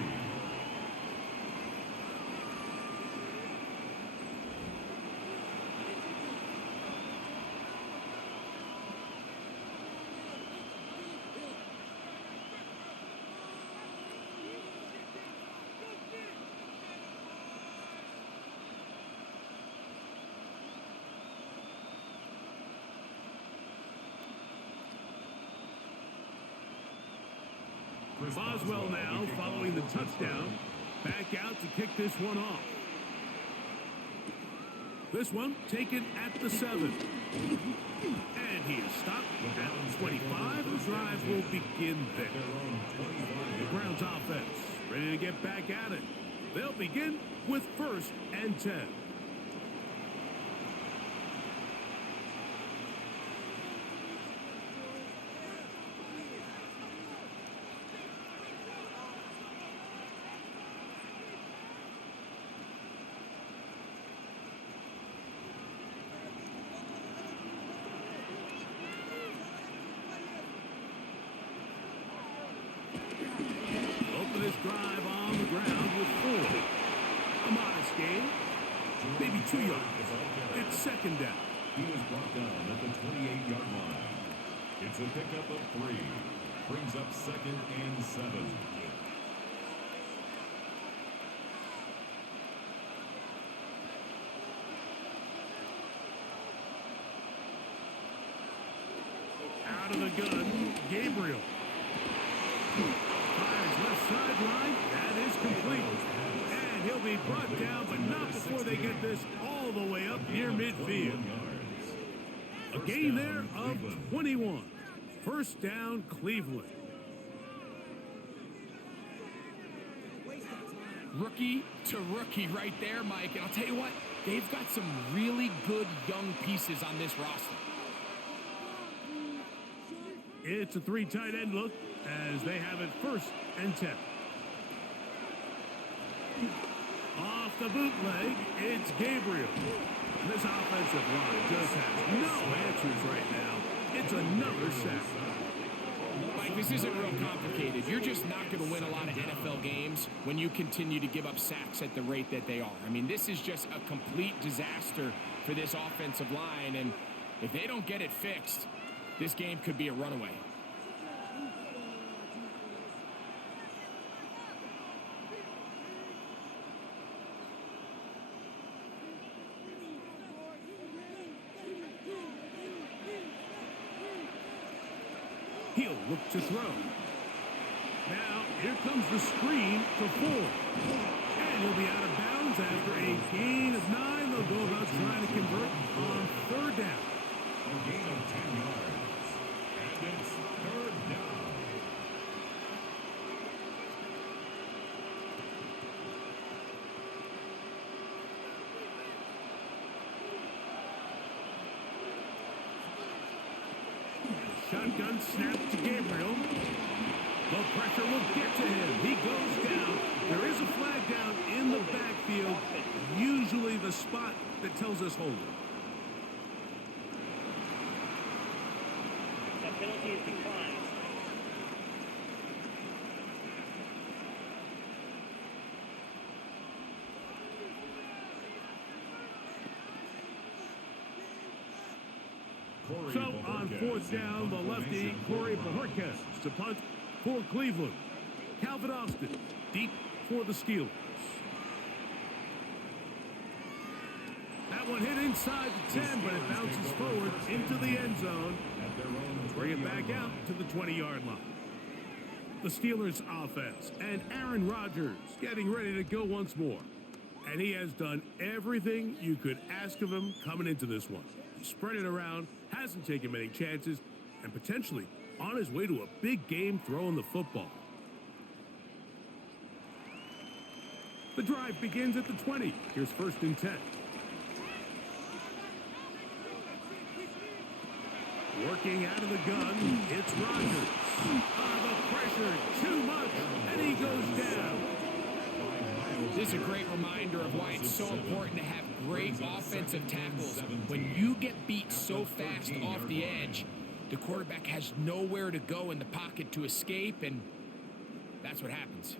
Boswell now following the touchdown. Back out to kick this one off. This one taken at the 7. And he is stopped at 25. The drive will begin there. The Browns offense ready to get back at it. They'll begin with 1st and 10. This drive on the ground with 4. A modest gain, maybe 2 yards. It's second down. He was brought down at the 28-yard line. It's a pickup of 3. Brings up 2nd and 7. Out of the gun, Gabriel. Left sideline, that is complete. And he'll be brought down, but not before they get this all the way up near midfield. A gain there of 21. First down, Cleveland. Rookie to rookie right there, Mike. And I'll tell you what, they've got some really good young pieces on this roster. It's a 3 tight end look as they have it 1st and 10. Off the bootleg, it's Gabriel. And this offensive line just has no answers right now. It's another sack. Mike, this isn't real complicated. You're just not going to win a lot of NFL games when you continue to give up sacks at the rate that they are. I mean, this is just a complete disaster for this offensive line. And if they don't get it fixed, this game could be a runaway. He'll look to throw. Now, here comes the screen to Ford. And he'll be out of bounds after a gain of 9. They'll go about trying to convert on third down. A gain of 10 yards. And it's third down. Shotgun snap to Gabriel. The pressure will get to him. He goes down. There is a flag down in the backfield. Usually the spot that tells us hold it. That penalty is declined. So on fourth down, the lefty, Corey Bojorquez to punt for Cleveland. Calvin Austin deep for the Steelers. That one hit inside the 10, but it bounces forward into the end zone. Bring it back out to the 20-yard line. The Steelers offense and Aaron Rodgers getting ready to go once more. And he has done everything you could ask of him coming into this one. Spread it around, hasn't taken many chances, and potentially on his way to a big game throwing the football. The drive begins at the 20. Here's 1st and 10. Working out of the gun, it's Rodgers. The pressure, too much, and he goes down. This is a great reminder of why it's so important to have great offensive tackles. When you get beat so fast off the edge, the quarterback has nowhere to go in the pocket to escape, and that's what happens.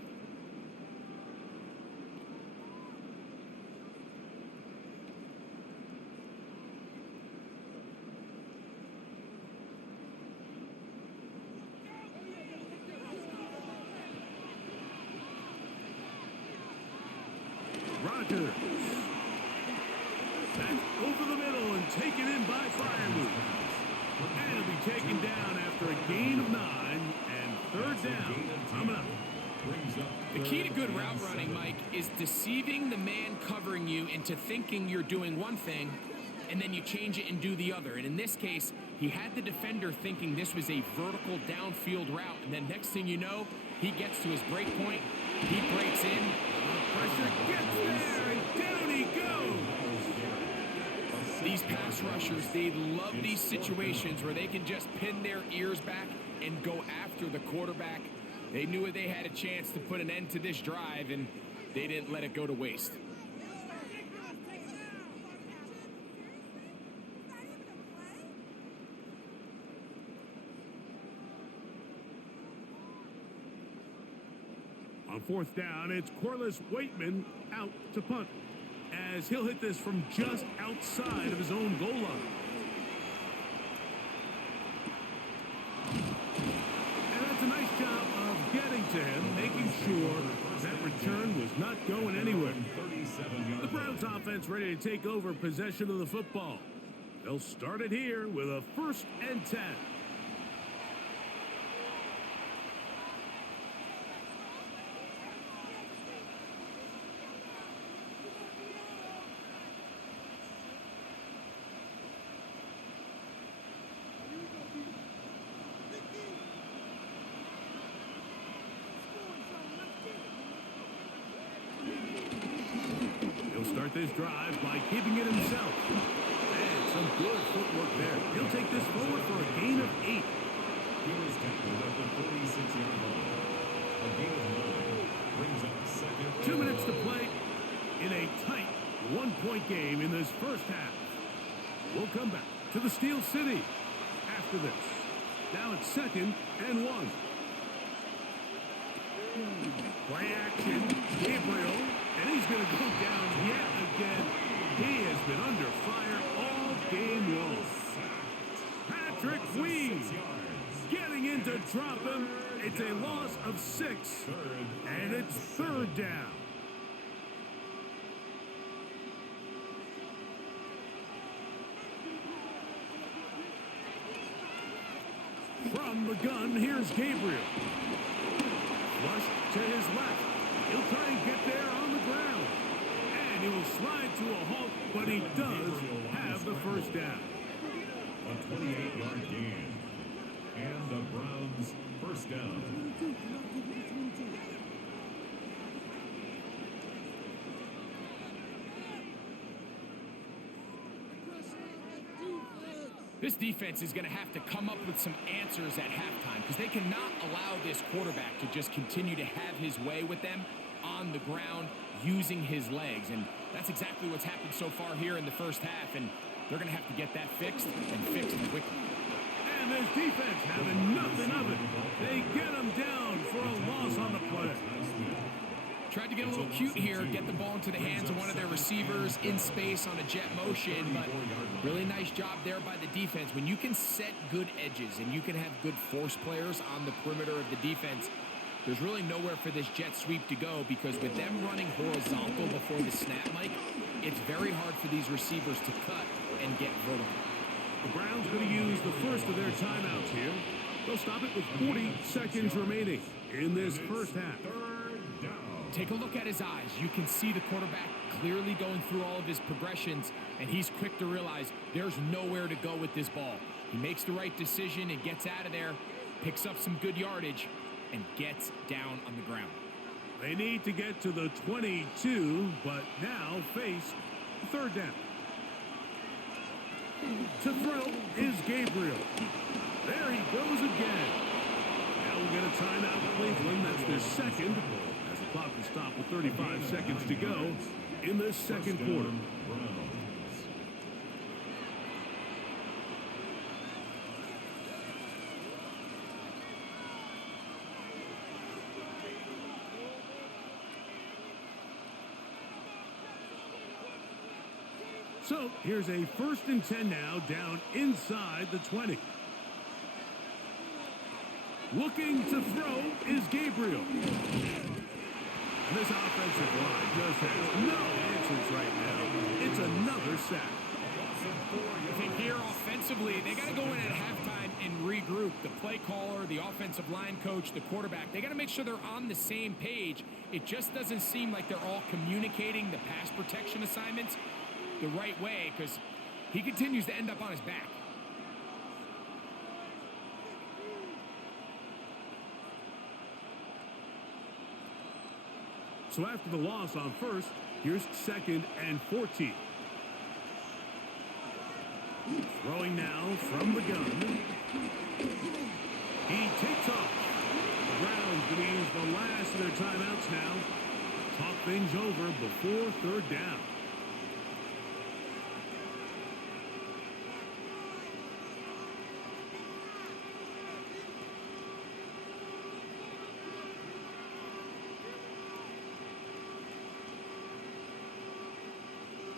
Rodgers. That's over the middle and taken in by Freiermuth. And it'll be taken down after a gain of 9 and third down coming up. The key to good route running, Mike, is deceiving the man covering you into thinking you're doing one thing, and then you change it and do the other. And in this case, he had the defender thinking this was a vertical downfield route, and then next thing you know, he gets to his break point, he breaks in, Pressure gets there, and down he goes. These pass rushers, they love these situations where they can just pin their ears back and go after the quarterback. They knew they had a chance to put an end to this drive, and they didn't let it go to waste. On fourth down, it's Corliss Waitman out to punt, as he'll hit this from just outside of his own goal line. And that's a nice job of getting to him, making sure that return was not going anywhere. The Browns offense ready to take over possession of the football. They'll start it here with a 1st and 10. Start this drive by keeping it himself. And some good footwork there. He'll take this forward for a gain of 8. He was tackled at the 46-yard line. A gain of 9 brings up 2nd. 2 minutes to play in a tight 1-point game in this first half. We'll come back to the Steel City after this. Now it's 2nd and 1. Play action. Gabriel. And he's going to go down yet again. He has been under fire all game long. Patrick Weed getting in to drop him. It's a loss of 6. And it's 3rd down. From From the gun, here's Gabriel. Flush to his left. He'll try and get there on the ground. And he will slide to a halt, but he does have the first down. A 28-yard gain. And the Browns first down. This defense is going to have to come up with some answers at halftime because they cannot allow this quarterback to just continue to have his way with them on the ground using his legs. And that's exactly what's happened so far here in the first half. And they're going to have to get that fixed and fixed quickly. And this defense having nothing of it. They get him down for a loss on the play. Tried to get a little cute here, get the ball into the hands of one of their receivers in space on a jet motion, but really nice job there by the defense. When you can set good edges and you can have good force players on the perimeter of the defense, there's really nowhere for this jet sweep to go because with them running horizontal before the snap, Mike, it's very hard for these receivers to cut and get vertical. The Browns going to use the first of their timeouts here. They'll stop it with 40 seconds remaining in this first half. Take a look at his eyes. You can see the quarterback clearly going through all of his progressions, and he's quick to realize there's nowhere to go with this ball. He makes the right decision and gets out of there, picks up some good yardage, and gets down on the ground. They need to get to the 22, but now face third down. To throw is Gabriel. There he goes again. Now we'll get a timeout, Cleveland. That's their second. As the clock will stop with 35 seconds to go in the second quarter. So here's a 1st and 10 now down inside the 20. Looking to throw is Gabriel. And this offensive line just has no answers right now. It's another sack. I think here offensively, they got to go in at halftime and regroup. The play caller, the offensive line coach, the quarterback, they got to make sure they're on the same page. It just doesn't seem like they're all communicating the pass protection assignments the right way because he continues to end up on his back. So after the loss on first, here's 2nd and 14. Throwing now from the gun. He takes off. The Browns going to use the last of their timeouts now. Talk things over before third down.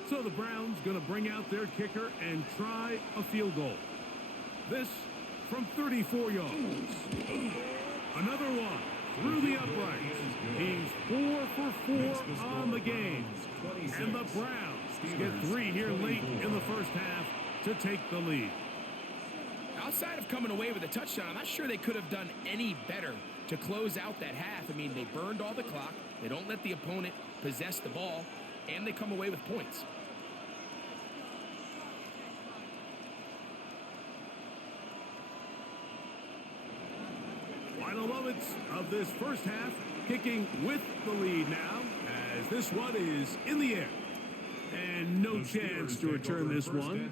So the Browns going to bring out their kicker and try a field goal. This from 34 yards. Another one through the uprights. He's 4 for 4 on the game. And the Browns get 3 here late in the first half to take the lead. Outside of coming away with a touchdown, I'm not sure they could have done any better to close out that half. I mean, they burned all the clock. They don't let the opponent possess the ball, and they come away with points. Final moments of this first half, kicking with the lead now, as this one is in the air. And no chance to return this one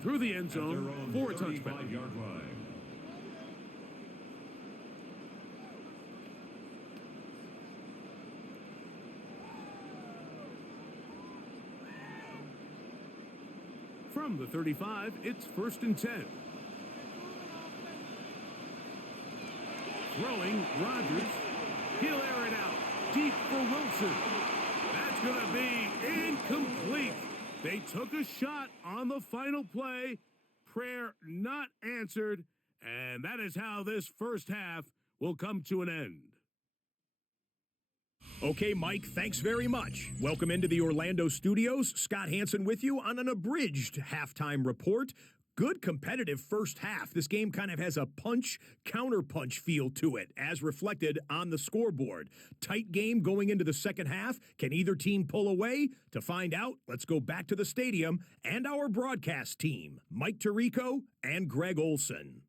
through the end zone for a touchback. From the 35, it's 1st and 10. Throwing Rodgers. He'll air it out deep for Wilson. That's going to be incomplete. They took a shot on the final play. Prayer not answered. And that is how this first half will come to an end. Okay, Mike, thanks very much. Welcome into the Orlando studios. Scott Hansen with you on an abridged halftime report. Good competitive first half. This game kind of has a punch-counterpunch feel to it, as reflected on the scoreboard. Tight game going into the second half. Can either team pull away? To find out, let's go back to the stadium and our broadcast team, Mike Tirico and Greg Olson.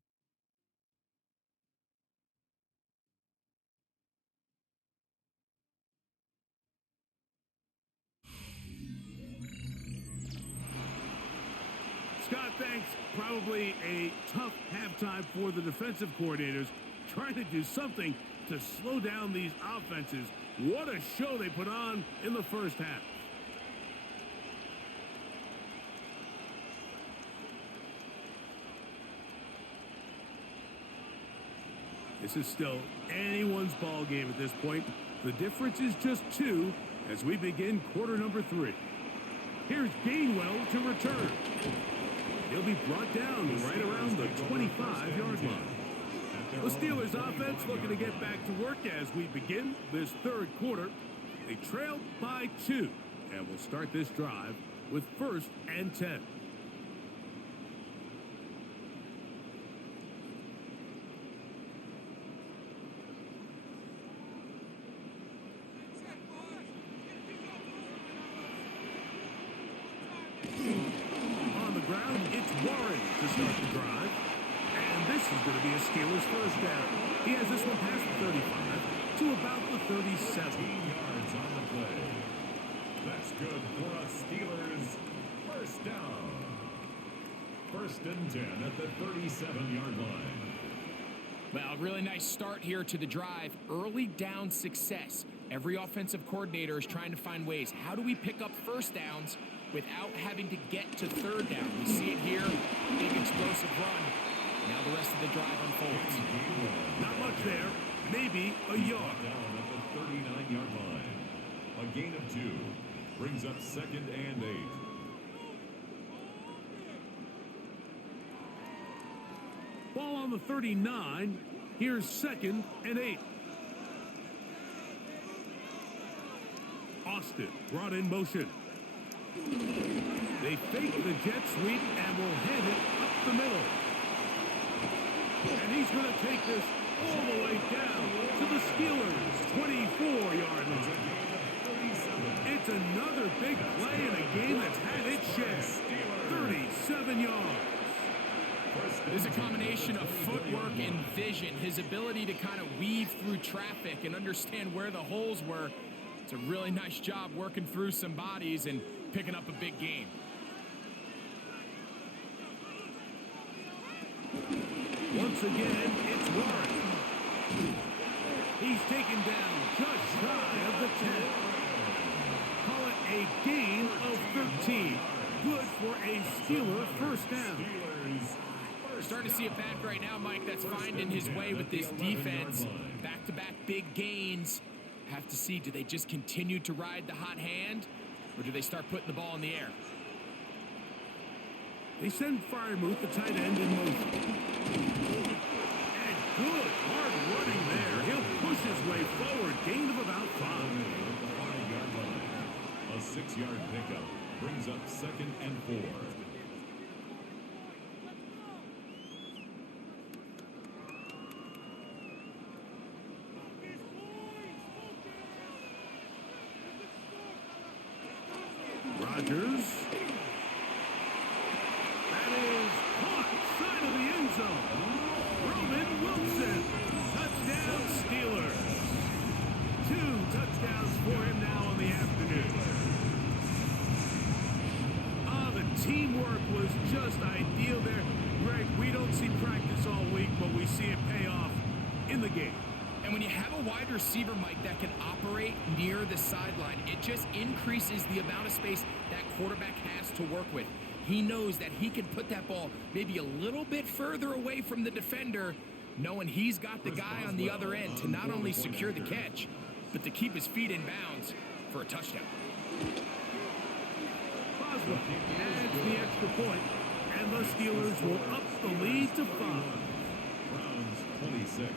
Scott, thanks. Probably a tough halftime for the defensive coordinators, trying to do something to slow down these offenses. What a show they put on in the first half. This is still anyone's ball game at this point. The difference is just 2 as we begin quarter number 3. Here's Gainwell to return. He'll be brought down right around the 25-yard line. The Steelers offense looking to get back to work as we begin this third quarter. They trail by 2, and we'll start this drive with 1st and 10. To start the drive, and this is going to be a Steelers first down. He has this one past the 35 to about the 37. 15 yards on the play. That's good for a Steelers first down. 1st and 10 at the 37-yard line. Well, really nice start here to the drive. Early down success. Every offensive coordinator is trying to find ways. How do we pick up first downs without having to get to 3rd down? We see it here. Big explosive run. Now the rest of the drive unfolds. Not much there. Maybe a yard. Down at the 39-yard line. A gain of 2 brings up 2nd and 8. Ball on the 39. Here's 2nd and 8. Austin brought in motion. They fake the jet sweep and will hand it up the middle. And he's going to take this all the way down to the Steelers' 24-yard line. It's another big play in a game that's had its share. 37 yards. There's a combination of footwork and vision. His ability to kind of weave through traffic and understand where the holes were. It's a really nice job working through some bodies and picking up a big gain. Once again, it's Warren. He's taken down just shy of the 10. Call it a gain of 13. Good for a Steeler first down. We're starting to see it back right now, Mike. That's finding his way with this defense. Back-to-back big gains. Have to see, do they just continue to ride the hot hand, or do they start putting the ball in the air? They send Freiermuth, the tight end, in motion. And good, hard running there. He'll push his way forward. Gain of about 5. 5-yard line. A 6-yard pickup brings up 2nd and 4. Rodgers. That is caught side of the end zone. Roman Wilson. Touchdown Steelers. 2 touchdowns for him now on the afternoon. The teamwork was just ideal there. Greg, we don't see practice all week, but we see it pay off in the game. And when you have a wide receiver, Mike, that can operate near the sideline, it just increases the amount of space that quarterback has to work with. He knows that he can put that ball maybe a little bit further away from the defender, knowing he's got the guy on the other end to not only secure the catch, but to keep his feet in bounds for a touchdown. Boswell adds the extra point, and the Steelers will up the lead to 5. Browns 26.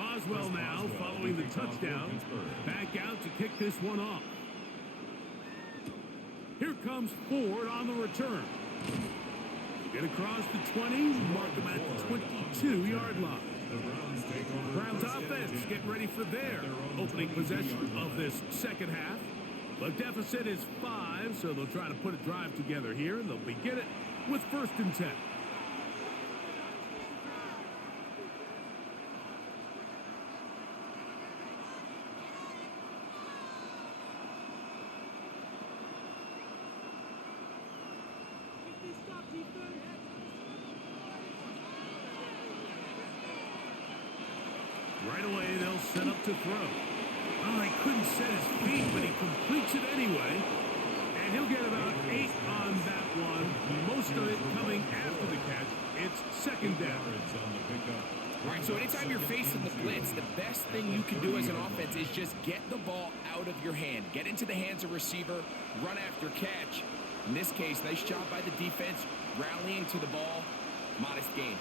Boswell now, following the touchdown, back out to kick this one off. Here comes Ford on the return. Get across the 20, mark them at the 22-yard line. Browns offense getting ready for their opening possession of this second half. The deficit is 5, so they'll try to put a drive together here, and they'll begin it with 1st and 10. Right away, they'll set up to throw. Oh, he couldn't set his feet, but he completes it anyway. And he'll get about 8 on that one. Most of it coming after the catch. It's 2nd down. All right, so anytime you're facing the blitz, the best thing you can do as an offense is just get the ball out of your hand. Get into the hands of receiver, run after catch. In this case, nice job by the defense, rallying to the ball. Modest gain.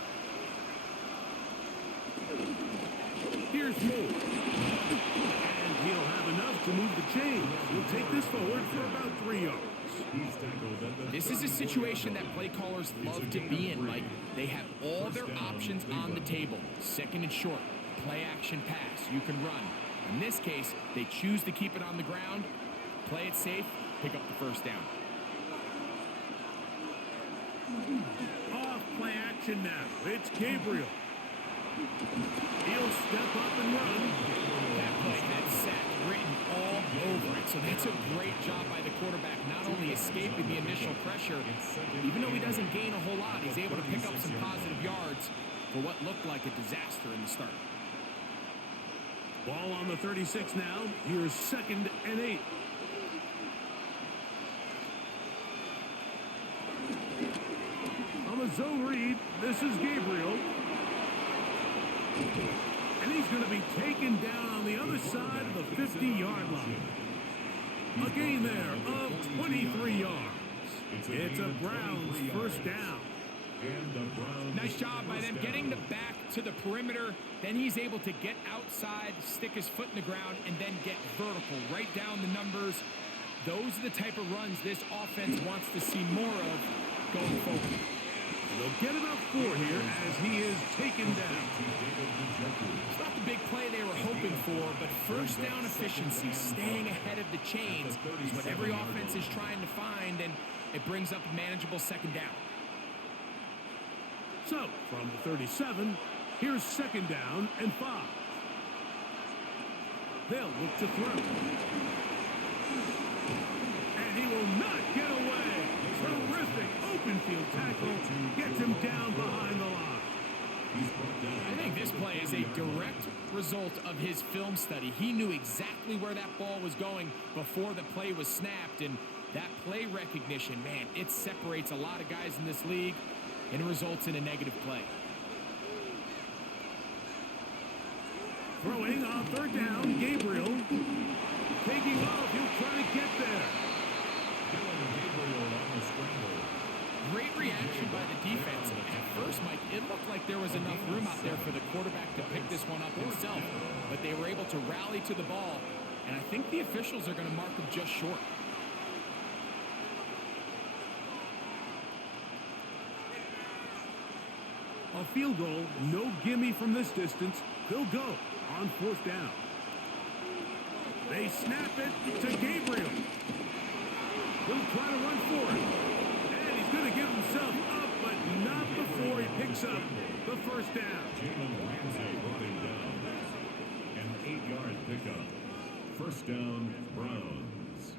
Here's Moore. And he'll have enough to move the chains. He'll take this forward for about 3 yards. This is a situation that play callers love to be in, Mike. They have all their options on the table. 2nd and short, play action pass. You can run. In this case, they choose to keep it on the ground, play it safe, pick up the 1st down. Off play action now. It's Gabriel. He'll step up and run. That play had sack written all over it. So that's a great job by the quarterback, not only escaping the initial pressure, even though he doesn't gain a whole lot, he's able to pick up some positive yards for what looked like a disaster in the start. Ball on the 36 now. Here's 2nd and 8. On the zone read, this is Gabriel. And he's going to be taken down on the other side of the 50-yard line. A gain there of 23 yards. It's a Browns 1st down. Nice job by them getting the back to the perimeter. Then he's able to get outside, stick his foot in the ground, and then get vertical. Right down the numbers. Those are the type of runs this offense wants to see more of going forward. They'll get about 4 here as he is taken down. It's not the big play they were hoping for, but 1st down efficiency, staying ahead of the chains, is what every offense is trying to find, and it brings up a manageable 2nd down. So, from the 37, here's 2nd down and 5. They'll look to throw. And he will not get away. Terrific open field tackle gets him down behind the line. I think this play is a direct result of his film study. He knew exactly where that ball was going before the play was snapped, and that play recognition, man, it separates a lot of guys in this league and results in a negative play. Throwing on 3rd down, Gabriel. Taking off, he'll try to get there. Great reaction by the defense. At first, Mike, it looked like there was enough room out there for the quarterback to pick this one up himself, but they were able to rally to the ball, and I think the officials are going to mark him just short. A field goal, no gimme from this distance. They'll go on 4th down. They snap it to Gabriel. He'll try to run for it. And he's going to give himself up, but not before he picks up the 1st down. Jalen Ramsey brought him down. An 8-yard pickup. 1st down, Browns.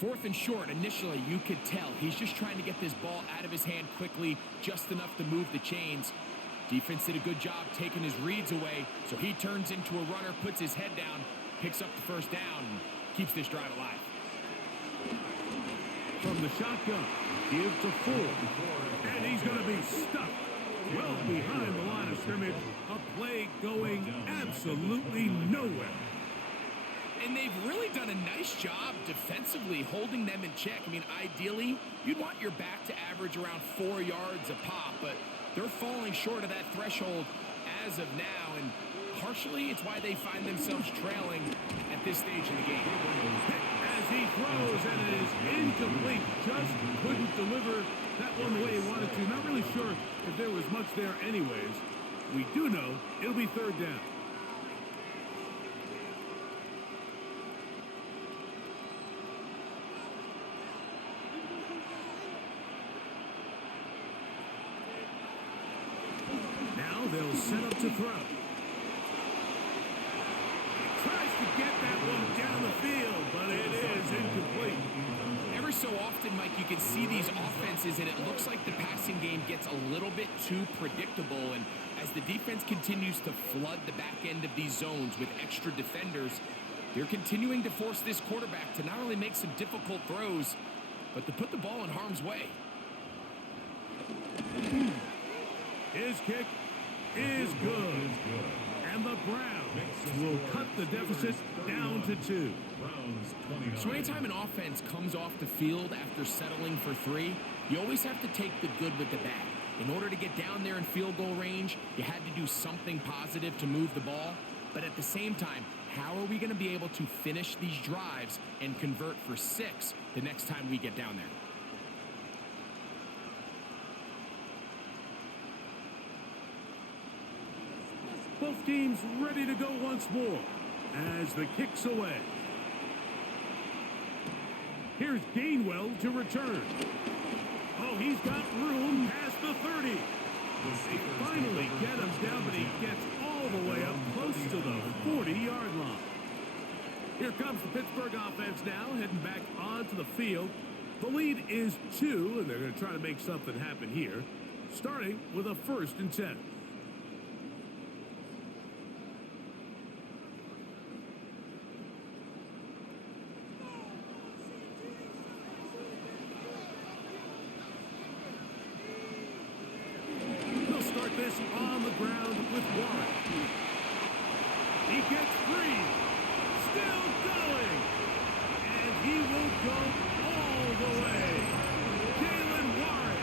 4th and short, initially, you could tell he's just trying to get this ball out of his hand quickly, just enough to move the chains. Defense did a good job taking his reads away, so he turns into a runner, puts his head down, picks up the 1st down, and keeps this drive alive. From the shotgun, give to Ford, and he's going to be stuck well behind the line of scrimmage. A play going absolutely nowhere. And they've really done a nice job defensively holding them in check. I mean, ideally, you'd want your back to average around 4 yards a pop, but they're falling short of that threshold as of now, and partially it's why they find themselves trailing at this stage of the game. As he throws, and it is incomplete. Just couldn't deliver that one the way he wanted to. Not really sure if there was much there anyways. We do know it'll be third down. Now they'll set up to throw. Tries to get that one down the field, but it is incomplete. Every so often, Mike, you can see these offenses, and it looks like the passing game gets a little bit too predictable. And as the defense continues to flood the back end of these zones with extra defenders, they're continuing to force this quarterback to not only make some difficult throws, but to put the ball in harm's way. His kick is good. And the Browns will cut the deficit down to 2. So anytime an offense comes off the field after settling for 3, you always have to take the good with the bad. In order to get down there in field goal range, you had to do something positive to move the ball. But at the same time, how are we going to be able to finish these drives and convert for 6 the next time we get down there? Both teams ready to go once more as the kick's away. Here's Gainwell to return. Oh, he's got room past the 30. They finally get him down, but he gets all the way up close to the 40-yard line. Here comes the Pittsburgh offense now, heading back onto the field. The lead is 2, and they're going to try to make something happen here, starting with a 1st and 10. This on the ground with Warren. He gets free. Still going. And he will go all the way. Jalen Warren.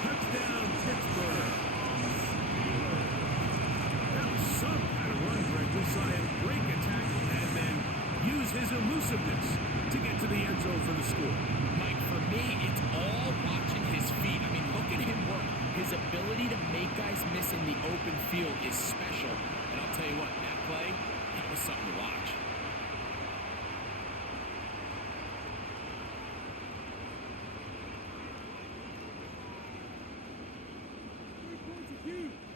Touchdown, Pittsburgh. That was some kind of run, Greg. We saw him break a tackle and then use his elusiveness to get to the end zone for the score. Mike, for me, it's all watching his feet. I mean, look at him work. His ability to make guys miss in the open field is special. And I'll tell you what, that play, that was something to watch.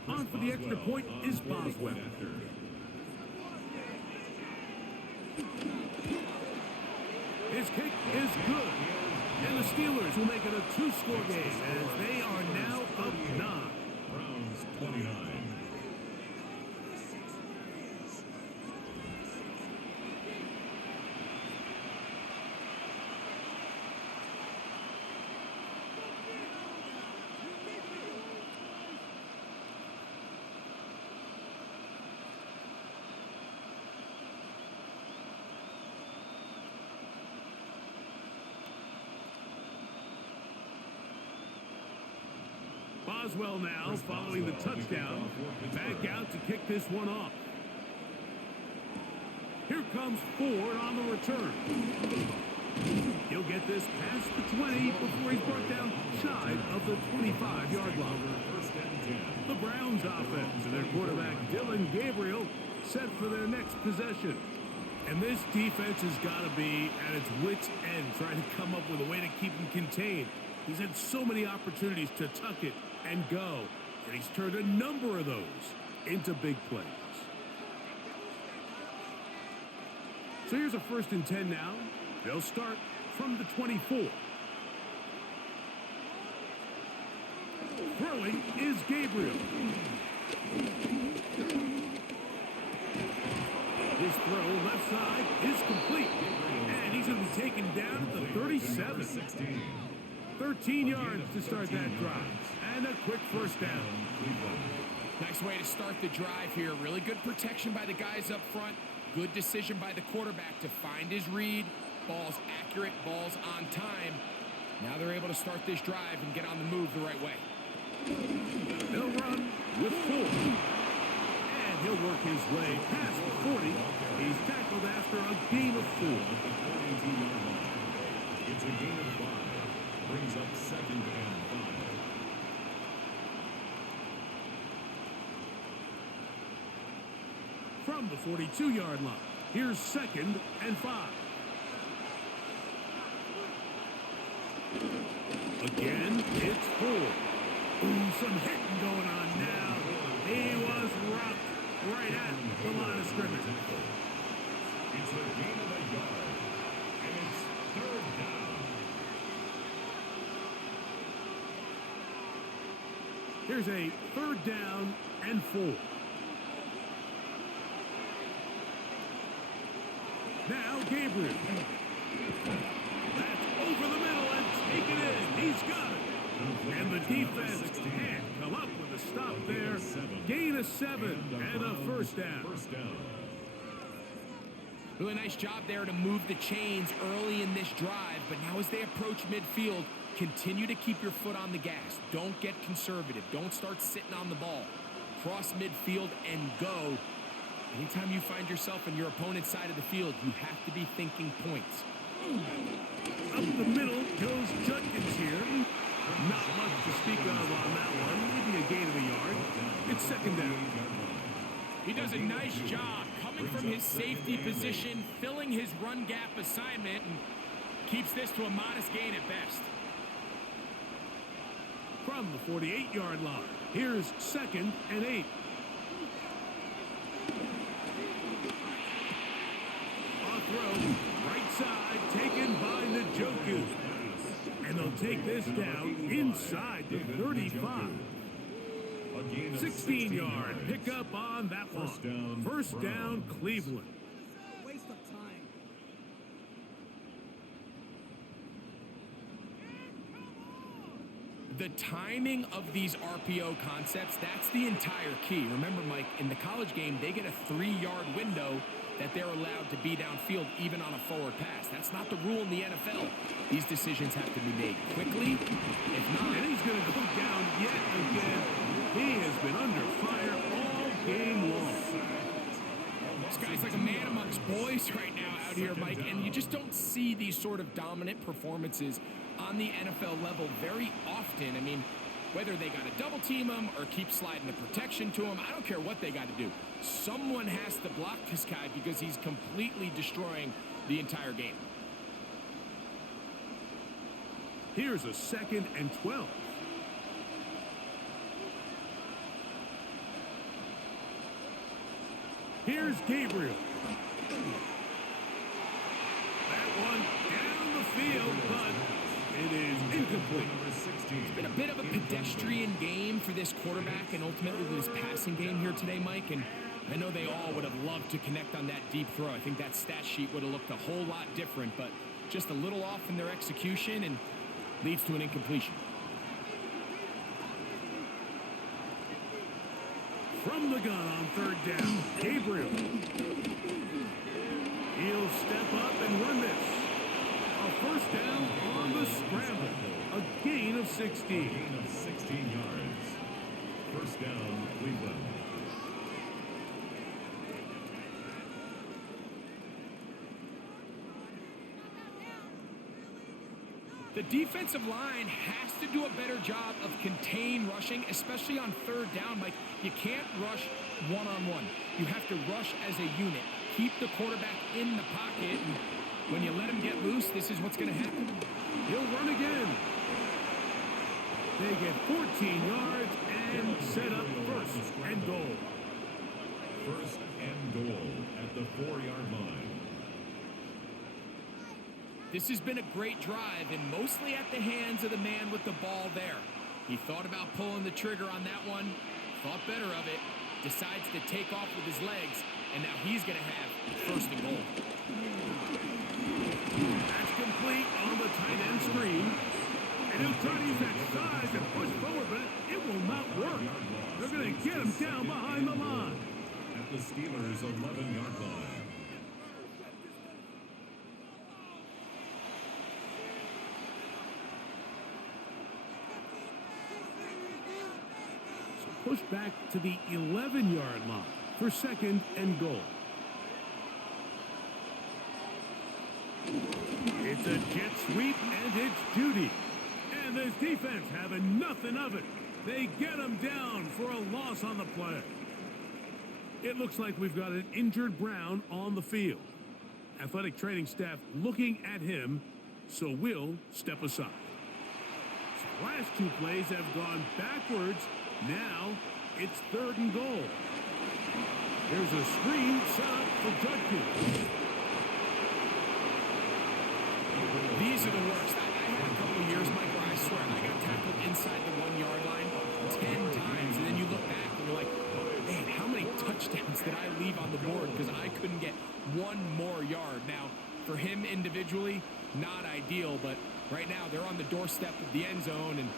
On for the extra point is Boswell. His kick is good. And the Steelers will make it a 2-score game as they are now up 9. Browns 29. Boswell now, following the touchdown, back out to kick this one off. Here comes Ford on the return. He'll get this past the 20 before he's brought down shy of the 25-yard line. The Browns offense and their quarterback Dylan Gabriel set for their next possession. And this defense has got to be at its wits' end, trying to come up with a way to keep him contained. He's had so many opportunities to tuck it and go, and he's turned a number of those into big plays. So here's a 1st and 10 now. They'll start from the 24. Throwing is Gabriel. His throw left side is complete, and he's going to be taken down at the 37. 13 yards to start that drive, and a quick 1st down. Nice way to start the drive here. Really good protection by the guys up front. Good decision by the quarterback to find his read. Ball's accurate, ball's on time. Now they're able to start this drive and get on the move the right way. They'll run with 4. And he'll work his way past the 40. He's tackled after a gain of 4. It's a gain of 5. Brings up 2nd and 5. From the 42-yard line, here's 2nd and 5. Again, it's 4. Ooh, some hitting going on now. He was rocked right at the line of scrimmage. It's a gain of a yard. And it's 3rd down. Here's a 3rd down and 4. Now Gabriel. That's over the middle and taken in. He's got it. And the defense can't come up with a stop there. Gain of 7 and a 1st down. Really nice job there to move the chains early in this drive. But now as they approach midfield, continue to keep your foot on the gas. Don't get conservative. Don't start sitting on the ball. Cross midfield and go. Anytime you find yourself on your opponent's side of the field, you have to be thinking points. Up the middle goes Judkins here. Not much to speak of on that one. Maybe a gain of a yard. It's 2nd down. He does a nice job coming from his safety position, filling his run gap assignment, and keeps this to a modest gain at best. From the 48-yard line, here's 2nd and 8. Throw, right side, taken by Njoku. And they'll take this down inside the 35. 16-yard pickup on that one. First down, Cleveland. Waste of time. The timing of these RPO concepts, that's the entire key. Remember, Mike, in the college game, they get a 3-yard window that they're allowed to be downfield even on a forward pass. That's not the rule in the NFL. These decisions have to be made quickly. If not, and he's going to go down yet again. He has been under fire all game long. This guy's like a man amongst boys right now out here, Mike, and you just don't see these sort of dominant performances on the NFL level very often. I mean, whether they got to double team him or keep sliding the protection to him, I don't care what they got to do. Someone has to block this guy because he's completely destroying the entire game. Here's a 2nd and 12. Here's Gabriel. That one down the field, but it is incomplete. It's been a bit of a pedestrian game for this quarterback and ultimately this passing game here today, Mike. And I know they all would have loved to connect on that deep throw. I think that stat sheet would have looked a whole lot different, but just a little off in their execution and leads to an incompletion. From the gun on 3rd down, Gabriel. He'll step up and run this. A 1st down on the scramble. A gain of 16. Gain of 16 yards. 1st down, Cleveland. The defensive line has to do a better job of contain rushing, especially on 3rd down. Like, you can't rush one-on-one. You have to rush as a unit. Keep the quarterback in the pocket, and when you let him get loose, this is what's going to happen. He'll run again. They get 14 yards and set up 1st and goal. 1st and goal at the 4-yard line. This has been a great drive, and mostly at the hands of the man with the ball there. He thought about pulling the trigger on that one, thought better of it, decides to take off with his legs, and now he's going to have 1st and goal. That's complete on the tight end screen. And he'll try to use that size and push forward, but it will not work. They're going to get him down behind the line. At the Steelers' 11-yard line. pushed back to the 11-yard line for 2nd and goal. It's a jet sweep, and it's Judy. And this defense having nothing of it. They get him down for a loss on the play. It looks like we've got an injured Brown on the field. Athletic training staff looking at him, so we'll step aside. So last 2 plays have gone backwards. Now it's 3rd and goal. There's a screen set up for Judkins. These are the worst. I had a couple of years, Mike, where I swear I got tackled inside the 1-yard line 10 times, and then you look back and you're like, man, how many touchdowns did I leave on the board because I couldn't get 1 more yard? Now, for him individually, not ideal, but right now they're on the doorstep of the end zone, and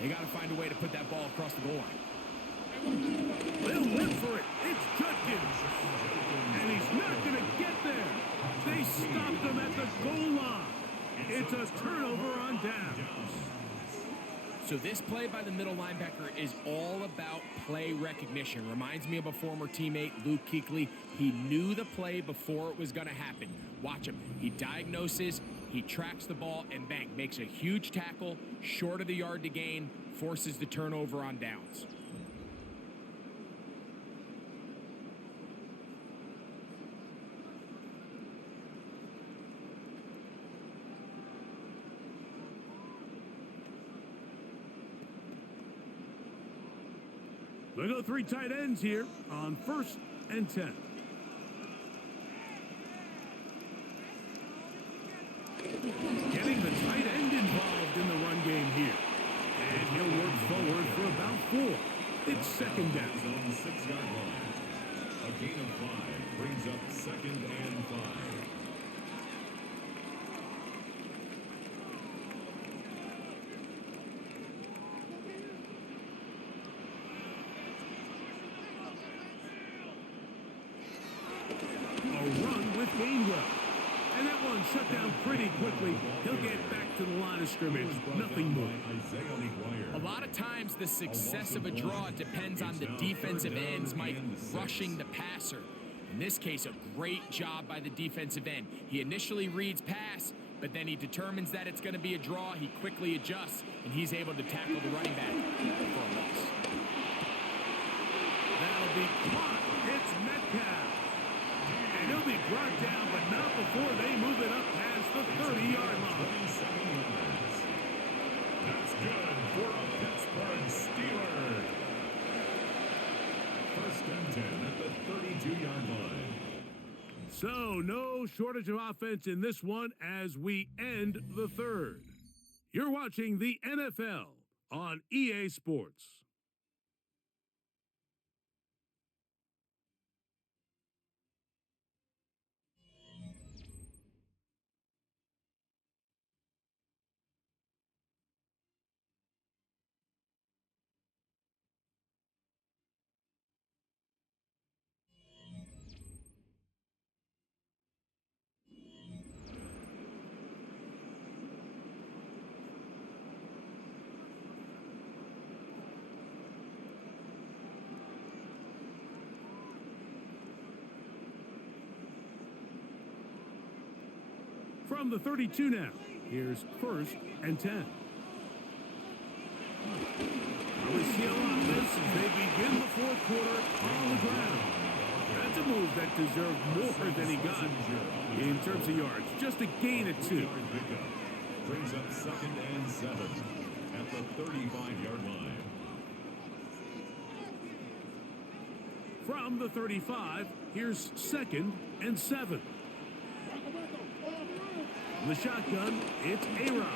they got to find a way to put that ball across the goal line. They'll look for it. It's Judkins. And he's not going to get there. They stopped him at the goal line. It's a turnover on downs. So this play by the middle linebacker is all about play recognition. Reminds me of a former teammate, Luke Kuechly. He knew the play before it was going to happen. Watch him. He diagnoses, he tracks the ball, and bang, makes a huge tackle, short of the yard to gain, forces the turnover on downs. They go 3 tight ends here on 1st and 10. Getting the tight end involved in the run game here. And he'll work forward for about 4. It's 2nd down. On the 6-yard line. A gain of 5 brings up 2nd and 5. And that one shut down pretty quickly. He'll get back to the line of scrimmage. Nothing more. A lot of times the success of a draw depends on the defensive ends, Mike, rushing the passer. In this case, a great job by the defensive end. He initially reads pass, but then he determines that it's going to be a draw. He quickly adjusts, and he's able to tackle the running back for a loss. That'll be caught. It's Metcalf. And he'll be brought down, but not before they move it up past the 30-yard line. That's good for a Pittsburgh Steelers. 1st and 10 at the 32-yard line. So, no shortage of offense in this one as we end the 3rd. You're watching the NFL on EA Sports. From the 32 now, here's 1st and 10. We see a lot of this as they begin the 4th quarter on the ground. That's a move that deserved more than he got in terms of yards. Just a gain of 2. Brings up 2nd and 7 at the 35-yard line. From the 35, here's 2nd and 7. The shotgun, it's A-Rob.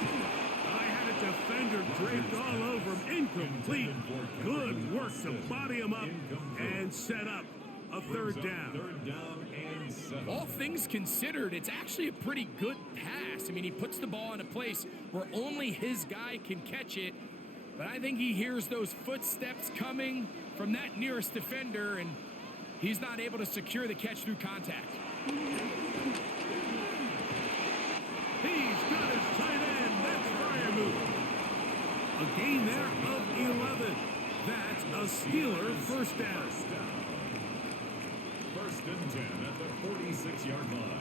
I had a defender draped all over him. Incomplete. Good work to body him up and set up a 3rd down. 3rd down and 7. All things considered, it's actually a pretty good pass. I mean, he puts the ball in a place where only his guy can catch it. But I think he hears those footsteps coming from that nearest defender, and he's not able to secure the catch through contact. He's got his tight end. That's Freiermuth. A gain there of 11. That's Steeler first down. First and 10 at the 46-yard line.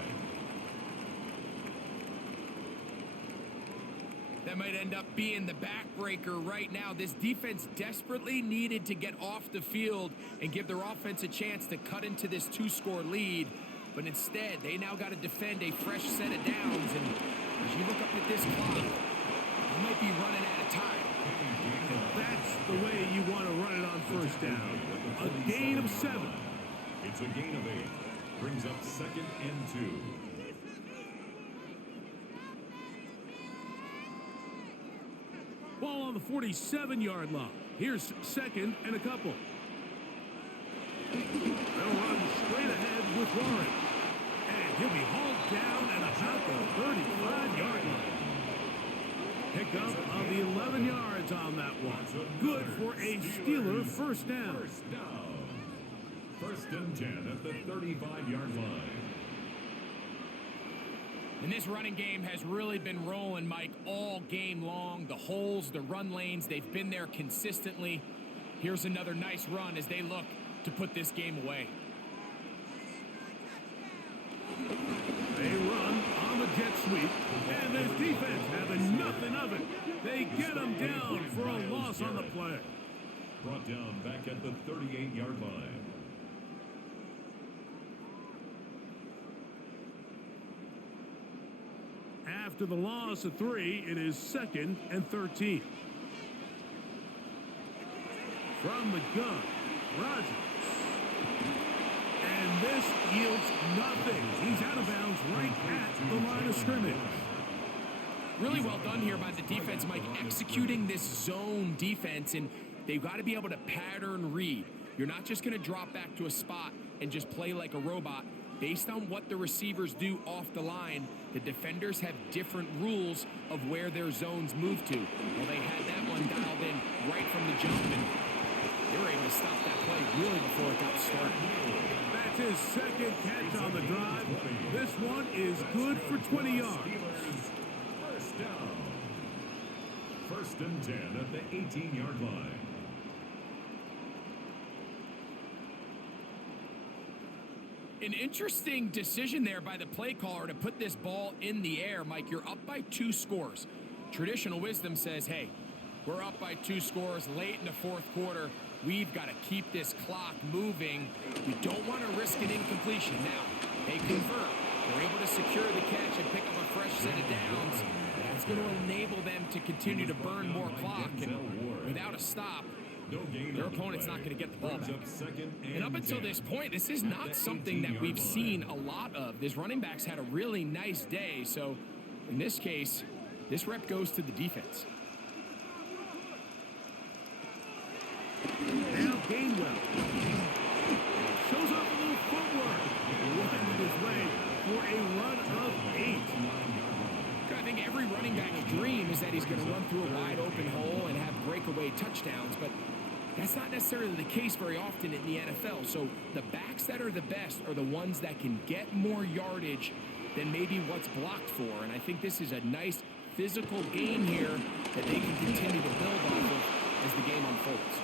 That might end up being the backbreaker right now. This defense desperately needed to get off the field and give their offense a chance to cut into this 2-score lead. But instead, they now got to defend a fresh set of downs. And as you look up at this clock, you might be running out of time. That's the way you want to run it on first down. A gain of 7. It's a gain of 8. Brings up 2nd and 2. Ball on the 47-yard line. Here's 2nd and a couple. They'll run straight ahead with Warren. And he'll be hauled down at about the 35-yard line. Pickup of the 11 yards on that one. Good for a Steeler first down. First down. First and 10 at the 35-yard line. And this running game has really been rolling, Mike, all game long. The holes, the run lanes, they've been there consistently. Here's another nice run as they look to put this game away. They run on the jet sweep, and this defense having nothing of it. They get them down for a loss on the play. Brought down back at the 38-yard line. After the loss of 3, it is 2nd and 13. From the gun, Rodgers. And this yields nothing. He's out of bounds right at the line of scrimmage. Really well done here by the defense, Mike, executing this zone defense, and they've got to be able to pattern read. You're not just going to drop back to a spot and just play like a robot. Based on what the receivers do off the line, the defenders have different rules of where their zones move to. Well, they had that one dialed in right from the jump, and they were able to stop that play really before it got started. That's his 2nd catch on the drive. This one is good for 20 yards. First down. First and 10 at the 18-yard line. An interesting decision there by the play caller to put this ball in the air. Mike, you're up by 2 scores. Traditional wisdom says, hey, we're up by 2 scores late in the 4th quarter. We've got to keep this clock moving. You don't want to risk an incompletion. Now, they convert. They're able to secure the catch and pick up a fresh set of downs. That's going to enable them to continue to burn more clock. And without a stop, their opponent's not going to get the ball back. And up until this point, this is not something that we've seen a lot of. This running back's had a really nice day. So in this case, this rep goes to the defense. Now Gainwell shows off a little footwork, winding his way for a run of 8. I think every running back's dream is that he's going to run through a wide open hole and have breakaway touchdowns, but that's not necessarily the case very often in the NFL. So the backs that are the best are the ones that can get more yardage than maybe what's blocked for. And I think this is a nice physical gain here that they can continue to build off of as the game unfolds.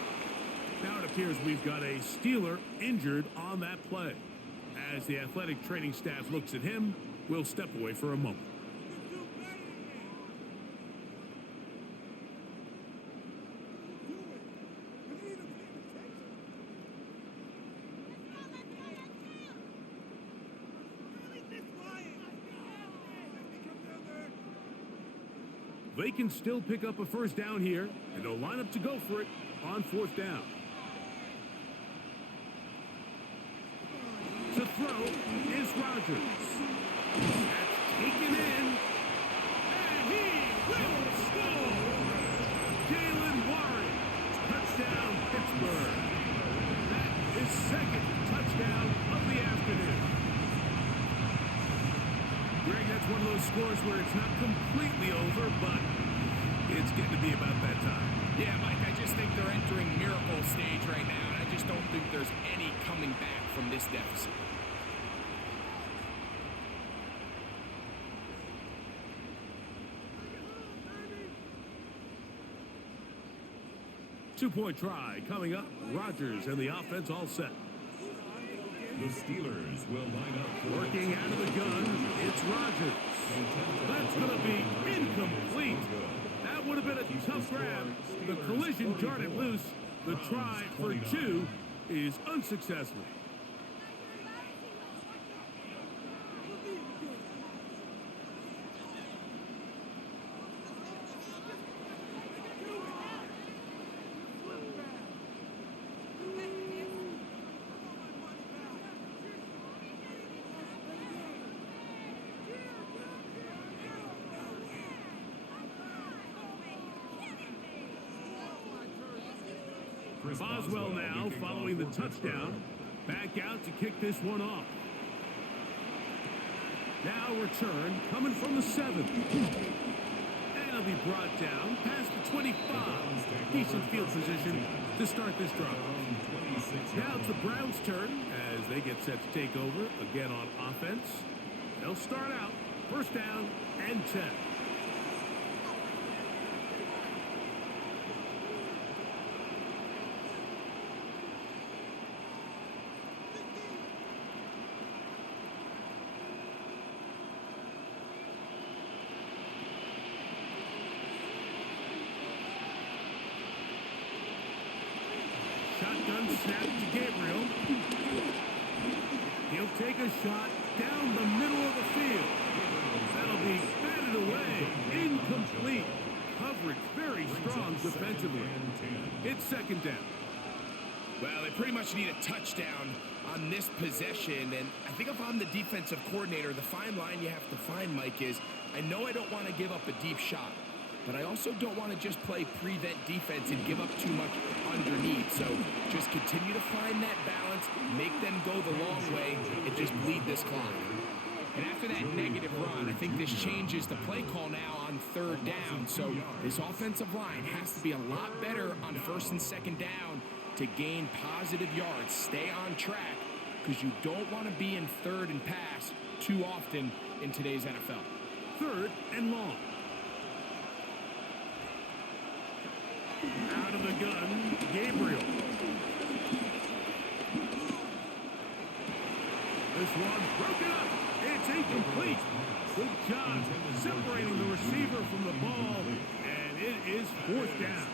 Now it appears we've got a Steeler injured on that play. As the athletic training staff looks at him, we'll step away for a moment. They can still pick up a first down here, and they'll line up to go for it on 4th down. To throw is Rodgers. That's taken in, and he will score! Jalen Warren, touchdown Pittsburgh. That is 2nd touchdown of the afternoon. Greg, that's one of those scores where it's not completely over, but it's getting to be about that time. Yeah, Mike, I just think they're entering miracle stage right now, and I just don't think there's any coming back from this deficit. Two-point try coming up. Rogers and the offense all set. The Steelers will line up for Working out of the gun, it's Rogers. That's going to be incomplete. That would have been a tough grab. The collision jarred it loose. The try for two is unsuccessful. Boswell now following the touchdown. Back out to kick this one off. Now return coming from the 7. And it'll be brought down past the 25. Decent field position to start this drive. Now it's the Browns' turn as they get set to take over again on offense. They'll start out first down and 10. Shotgun snap to Gabriel. He'll take a shot down the middle of the field. That'll be batted away. Incomplete. Coverage very strong defensively. It's second down. Well, they pretty much need a touchdown on this possession, and I think if I'm the defensive coordinator, the fine line you have to find, Mike, is I know I don't want to give up a deep shot, but I also don't want to just play prevent defense and give up too much underneath. So just continue to find that balance, make them go the long way, and just bleed this clock. And after that negative run, I think this changes the play call now on third down. So this offensive line has to be a lot better on first and second down to gain positive yards. Stay on track, because you don't want to be in third and pass too often in today's NFL. Third and long. Out of the gun, Gabriel. This one broken up. It's incomplete. Good job separating the receiver from the ball, and it is fourth down.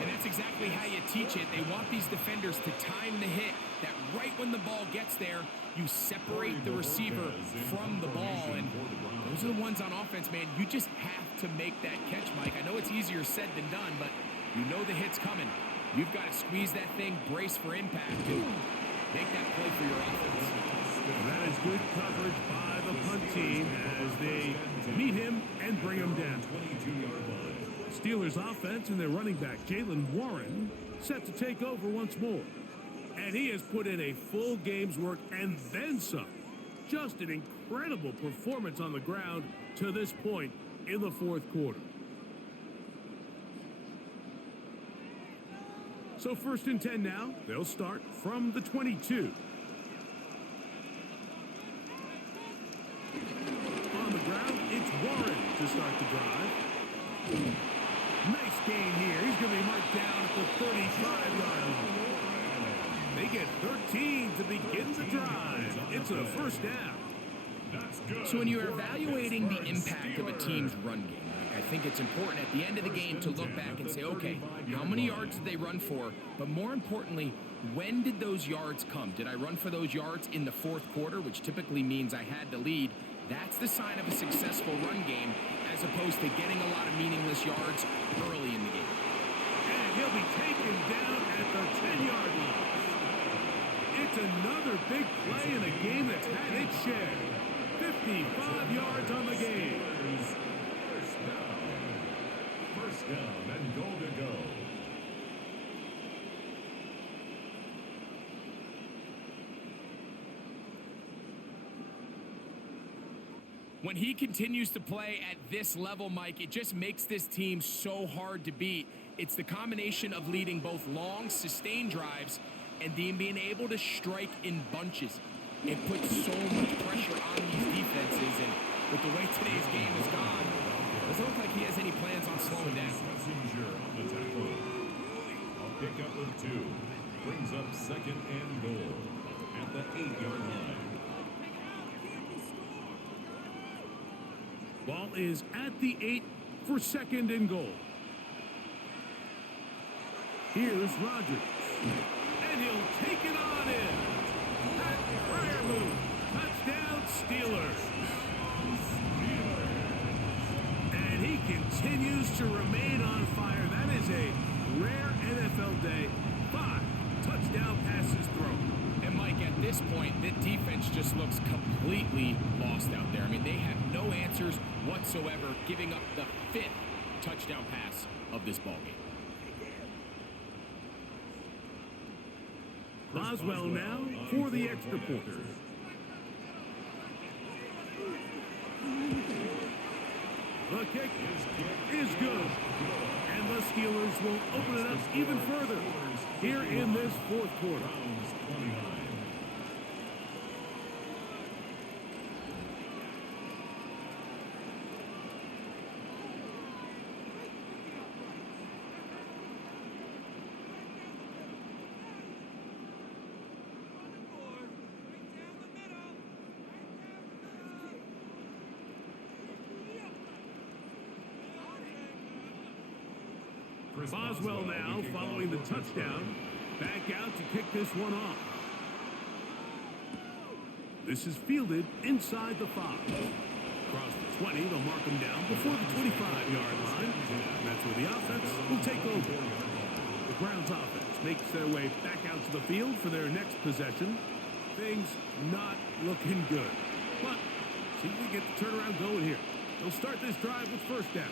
And that's exactly how you teach it. They want these defenders to time the hit, that right when the ball gets there, you separate the receiver from the ball. And those are the ones on offense, man. You just have to make that catch, Mike. I know it's easier said than done, but you know the hit's coming. You've got to squeeze that thing, brace for impact, and make that play for your offense. And that is good coverage by the punt team as they meet him and bring him down. 22-yard line. Steelers offense and their running back, Jaylen Warren, set to take over once more. And he has put in a full game's work and then some. Just an incredible performance on the ground to this point in the fourth quarter. So first and 10 now. They'll start from the 22. On the ground, it's Warren to start the drive. Nice gain here. He's going to be marked down at the 35-yard line. They get 13 to begin the drive. It's a first down. That's good. So when you're evaluating the impact of a team's run game, I think it's important at the end of the game to look back and say, okay, how many yards did they run for? But more importantly, when did those yards come? Did I run for those yards in the fourth quarter, which typically means I had to lead? That's the sign of a successful run game, as opposed to getting a lot of meaningless yards early in the game. And he'll be taken down at the 10-yard line. It's another big play in a game that's had its share. 55 yards on the game. First down and goal to go. When he continues to play at this level, Mike, it just makes this team so hard to beat. It's the combination of leading both long, sustained drives and then being able to strike in bunches. It puts so much pressure on these defenses, and with the way today's game has gone, it doesn't look like he has any plans on slowing down. Messenger on the tackle. pickup of 2. Brings up second and goal at the 8-yard line. Ball is at the 8 for second and goal. Here's Rodgers. And he'll take it on in. That prayer move. Touchdown, Steelers. And he continues to remain on fire. That is a rare NFL day. 5 touchdown passes thrown. And Mike, at this point, the defense just looks completely lost out there. I mean, they have no answers whatsoever, giving up the 5th touchdown pass of this ballgame. Boswell now for the extra point. The kick is good. And the Steelers will open it up even further here in this fourth quarter. Boswell now following the touchdown. Back out to kick this one off. This is fielded inside the 5. Across the 20, they'll mark him down before the 25-yard line. And that's where the offense will take over. The Browns offense makes their way back out to the field for their next possession. Things not looking good. But see if we get the turnaround going here. They'll start this drive with first down.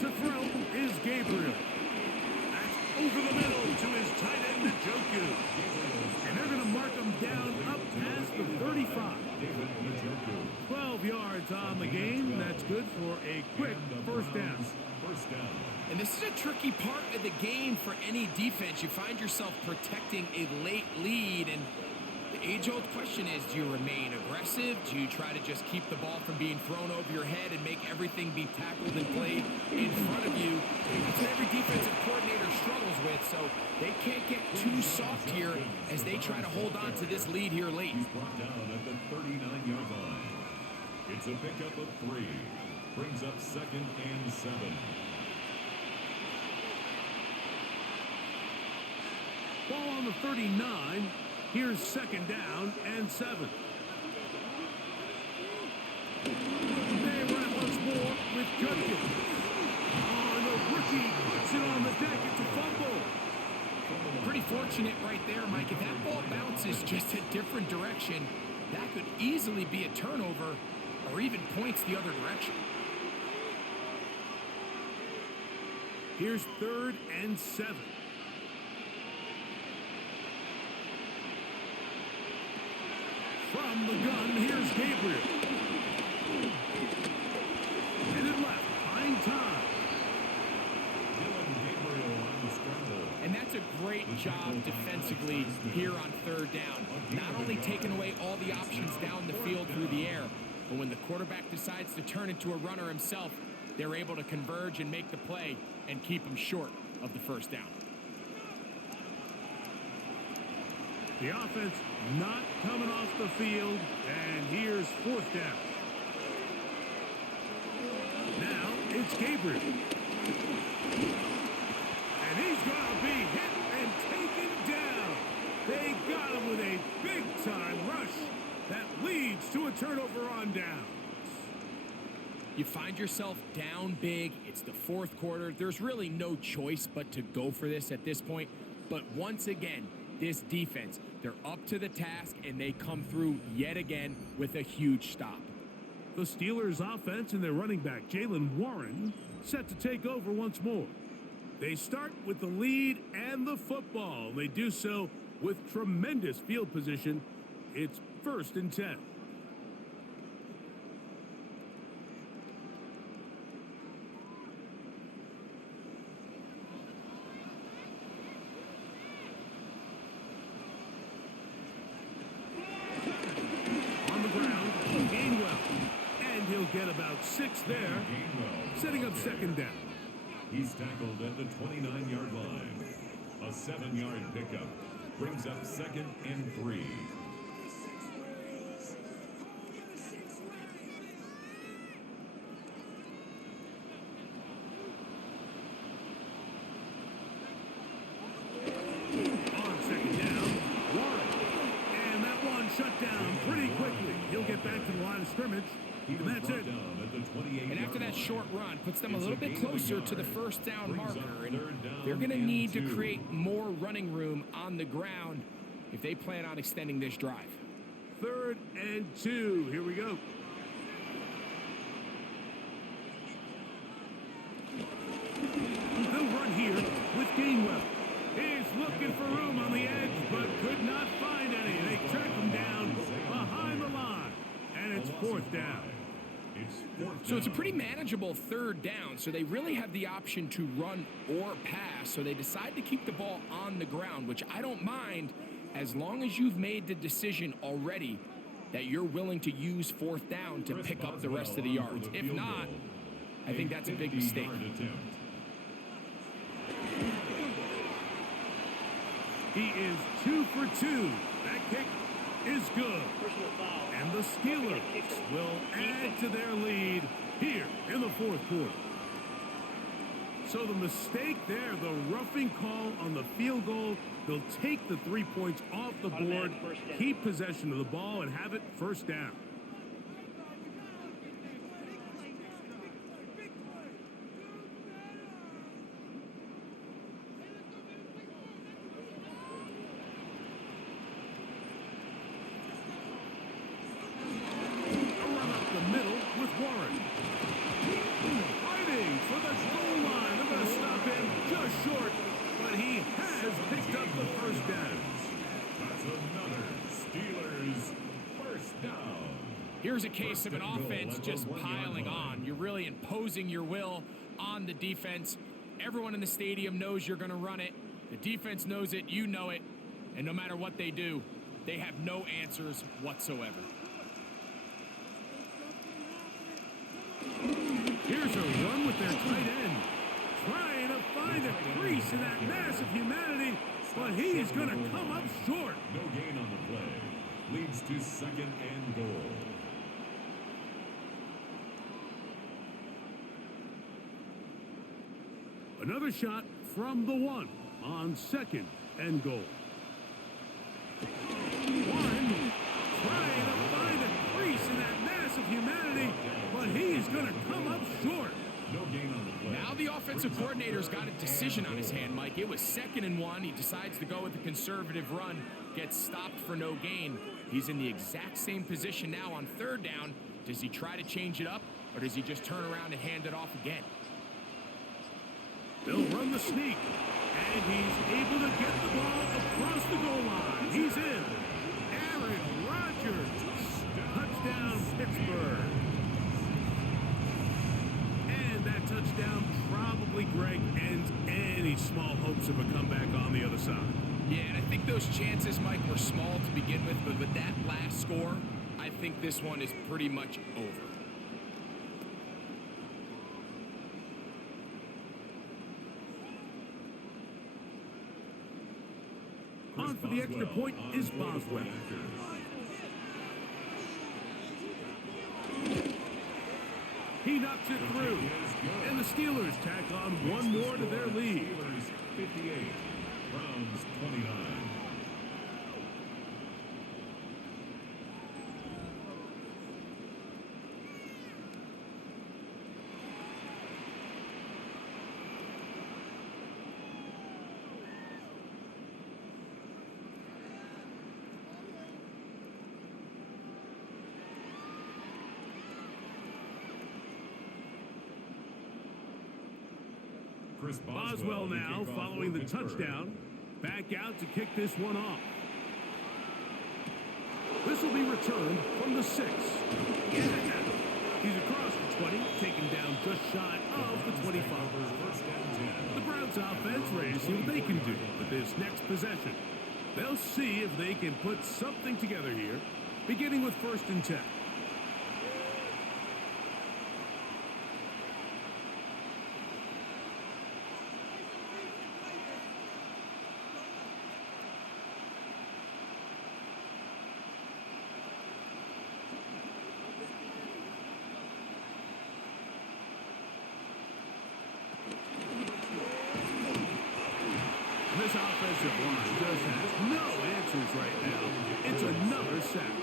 To throw is Gabriel. That's over the middle to his tight end, Njoku. And they're going to mark him down up past the 35. 12 yards on the game. That's good for a quick first down. And this is a tricky part of the game for any defense. You find yourself protecting a late lead, and the age-old question is, do you remain aggressive? Do you try to just keep the ball from being thrown over your head and make everything be tackled and played in front of you? That's what every defensive coordinator struggles with, so they can't get too soft here as they try to hold on to this lead here late. He's brought down at the 39-yard line. It's a pickup of 3. Brings up second and 7. Ball on the 39. Here's second down and 7. They run once more with Judkins. Oh, and the rookie puts it on the deck. It's a fumble. Pretty fortunate right there, Mike. If that ball bounces just a different direction, that could easily be a turnover or even points the other direction. Here's third and 7. From the gun, here's Gabriel. And it left, buying time. And that's a great job defensively here on third down. Not only taking away all the options down the field through the air, but when the quarterback decides to turn into a runner himself, they're able to converge and make the play and keep him short of the first down. The offense not coming off the field, and here's fourth down. Now it's Gabriel. And he's going to be hit and taken down. They got him with a big-time rush that leads to a turnover on downs. You find yourself down big. It's the fourth quarter. There's really no choice but to go for this at this point. But once again, this defense, they're up to the task, and they come through yet again with a huge stop. The Steelers' offense and their running back, Jaylen Warren, set to take over once more. They start with the lead and the football. They do so with tremendous field position. It's first and 10. get about 6 there, setting up second down. He's tackled at the 29-yard line. A 7-yard pickup brings up 2nd and 3. On second down, Warren. And that one shut down pretty quickly. He'll get back to the line of scrimmage. And that's it. And after that short run, puts them a little bit closer to the first down marker. And they're going to need to create more running room on the ground if they plan on extending this drive. 3rd and 2. Here we go. They'll run here with Gainwell. He's looking for room on the edge, but could not find any. They track him down behind the line. And it's 4th down. So it's a pretty manageable 3rd down, so they really have the option to run or pass, so they decide to keep the ball on the ground, which I don't mind as long as you've made the decision already that you're willing to use 4th down to pick up the rest of the yards. If not, I think that's a big mistake. He is 2 for 2. That kick is good. And the Steelers will add to their lead here in the 4th quarter. So the mistake there, the roughing call on the field goal, they'll take the 3 points off the board, keep possession of the ball, and have it 1st down. Here's a case of an offense just piling on. You're really imposing your will on the defense. Everyone in the stadium knows you're going to run it. The defense knows it, you know it. And no matter what they do, they have no answers whatsoever. Here's a run with their tight end. Trying to find a crease in that mass of humanity, but he is going to come up short. No gain on the play. Leads to 2nd and goal. Another shot from the 1 on 2nd and goal. One trying to find a crease in that mass of humanity, but he is going to come up short. No gain on the play. Now the offensive coordinator's got a decision on his hand, Mike. It was 2nd and 1. He decides to go with a conservative run, gets stopped for no gain. He's in the exact same position now on 3rd down. Does he try to change it up, or does he just turn around and hand it off again? They'll run the sneak, and he's able to get the ball across the goal line. He's in. Aaron Rodgers. Touchdown, Pittsburgh. And that touchdown probably, Greg, ends any small hopes of a comeback on the other side. Yeah, and I think those chances, Mike, were small to begin with, but with that last score, I think this one is pretty much over. On for the extra point is Boswell. He knocks it through. And the Steelers tack on one more to their lead. Steelers 58, Browns 29. Boswell now following the touchdown. Back out to kick this one off. This will be returned from the 6. He's across the 20, taken down just shy of the 25. The Browns offense ready to see what they can do with this next possession. They'll see if they can put something together here, beginning with 1st and 10. This offensive line just has no answers right now. It's another sack.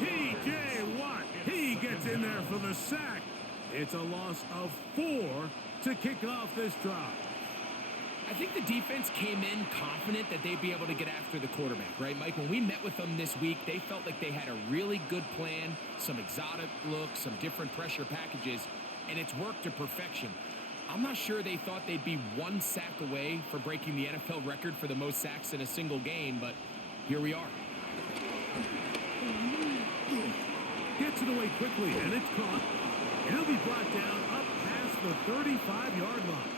T.J. Watt, he gets in there for the sack. It's a loss of 4 to kick off this drive. I think the defense came in confident that they'd be able to get after the quarterback, right, Mike? When we met with them this week, they felt like they had a really good plan, some exotic looks, some different pressure packages, and it's worked to perfection. I'm not sure they thought they'd be 1 sack away for breaking the NFL record for the most sacks in a single game, but here we are. Gets it away quickly, and it's caught. He'll be brought down up past the 35-yard line.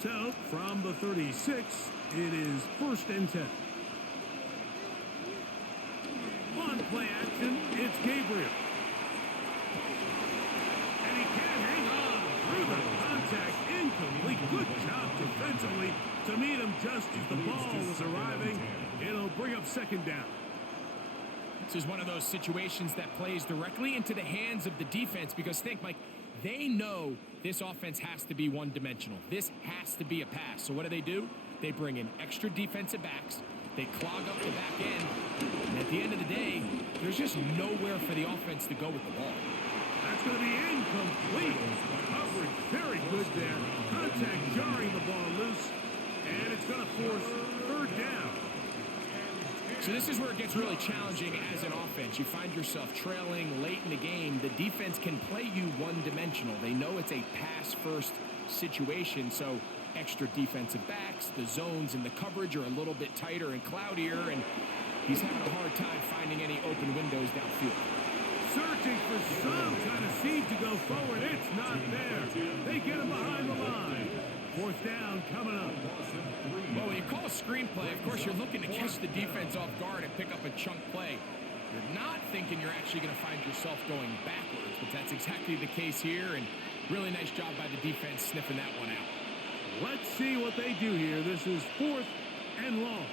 So, from the 36, it is 1st and 10. On play action, it's Gabriel. And he can't hang on through the contact. Incomplete. Good job defensively to meet him just as the ball was arriving. It'll bring up 2nd down. This is one of those situations that plays directly into the hands of the defense because think, Mike, they know this offense has to be one-dimensional. This has to be a pass. So what do? They bring in extra defensive backs. They clog up the back end. And at the end of the day, there's just nowhere for the offense to go with the ball. That's going to be incomplete. Coverage very good there. Contact jarring the ball loose. And it's going to force 3rd down. So this is where it gets really challenging as an offense. You find yourself trailing late in the game. The defense can play you one-dimensional. They know it's a pass-first situation, so extra defensive backs, the zones and the coverage are a little bit tighter and cloudier, and he's having a hard time finding any open windows downfield. Searching for some kind of seed to go forward. It's not there. They get him behind the line. 4th down coming up. Well, when you call a screenplay, of course, you're looking to catch the defense off guard and pick up a chunk play. You're not thinking you're actually going to find yourself going backwards, but that's exactly the case here, and really nice job by the defense sniffing that one out. Let's see what they do here. This is 4th and long.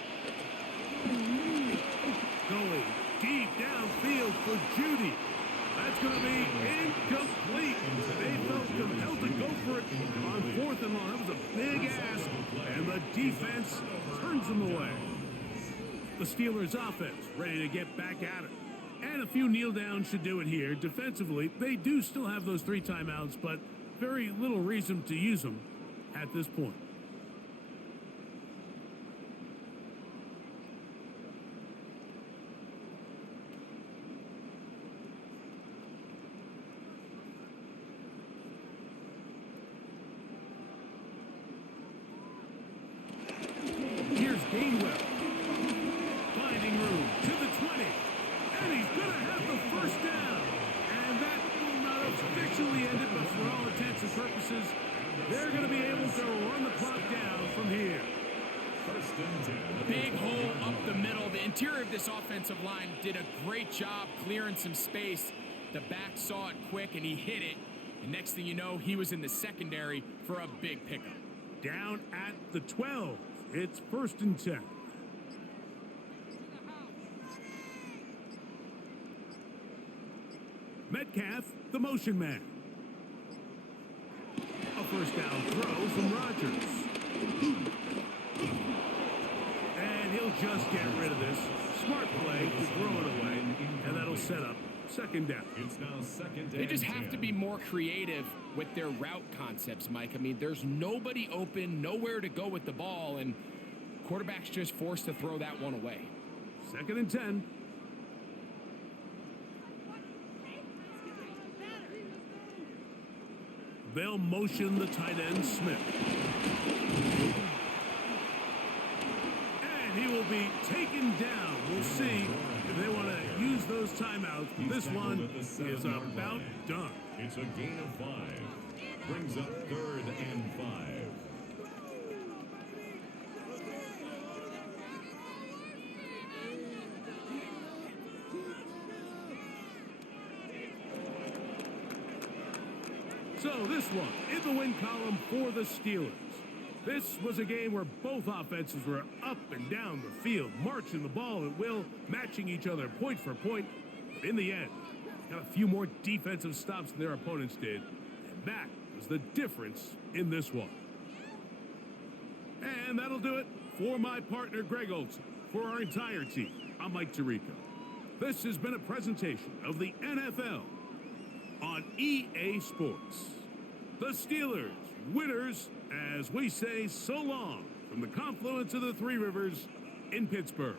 Going deep downfield for Judy. That's going to be incomplete. They felt compelled to go for it on 4th and long. That was a big ask, and the defense turns them away. The Steelers offense ready to get back at it. And a few kneel downs should do it here. Defensively, they do still have those 3 timeouts, but very little reason to use them at this point. They're going to be able to run the clock down from here. Big hole up the middle. The interior of this offensive line did a great job clearing some space. The back saw it quick, and he hit it. And next thing you know, he was in the secondary for a big pickup. Down at the 12. It's 1st and 10. Metcalf, the motion man. A 1st down throw from Rodgers. And he'll just get rid of this. Smart play to throw it away, and that'll set up 2nd down. It's now 2nd They just have to be more creative with their route concepts, Mike. I mean, there's nobody open, nowhere to go with the ball, and quarterback's just forced to throw that one away. 2nd and 10. They'll motion the tight end, Smith. And he will be taken down. We'll see if they want to use those timeouts. This one is about done. It's a gain of 5. Brings up 3rd and 5. So this one in the win column for the Steelers. This was a game where both offenses were up and down the field, marching the ball at will, matching each other point for point. But in the end, got a few more defensive stops than their opponents did. And that was the the difference in this one. And that'll do it for my partner, Greg Olson. For our entire team, I'm Mike Tirico. This has been a presentation of the NFL on EA Sports. The Steelers, winners, as we say so long from the confluence of the Three Rivers in Pittsburgh.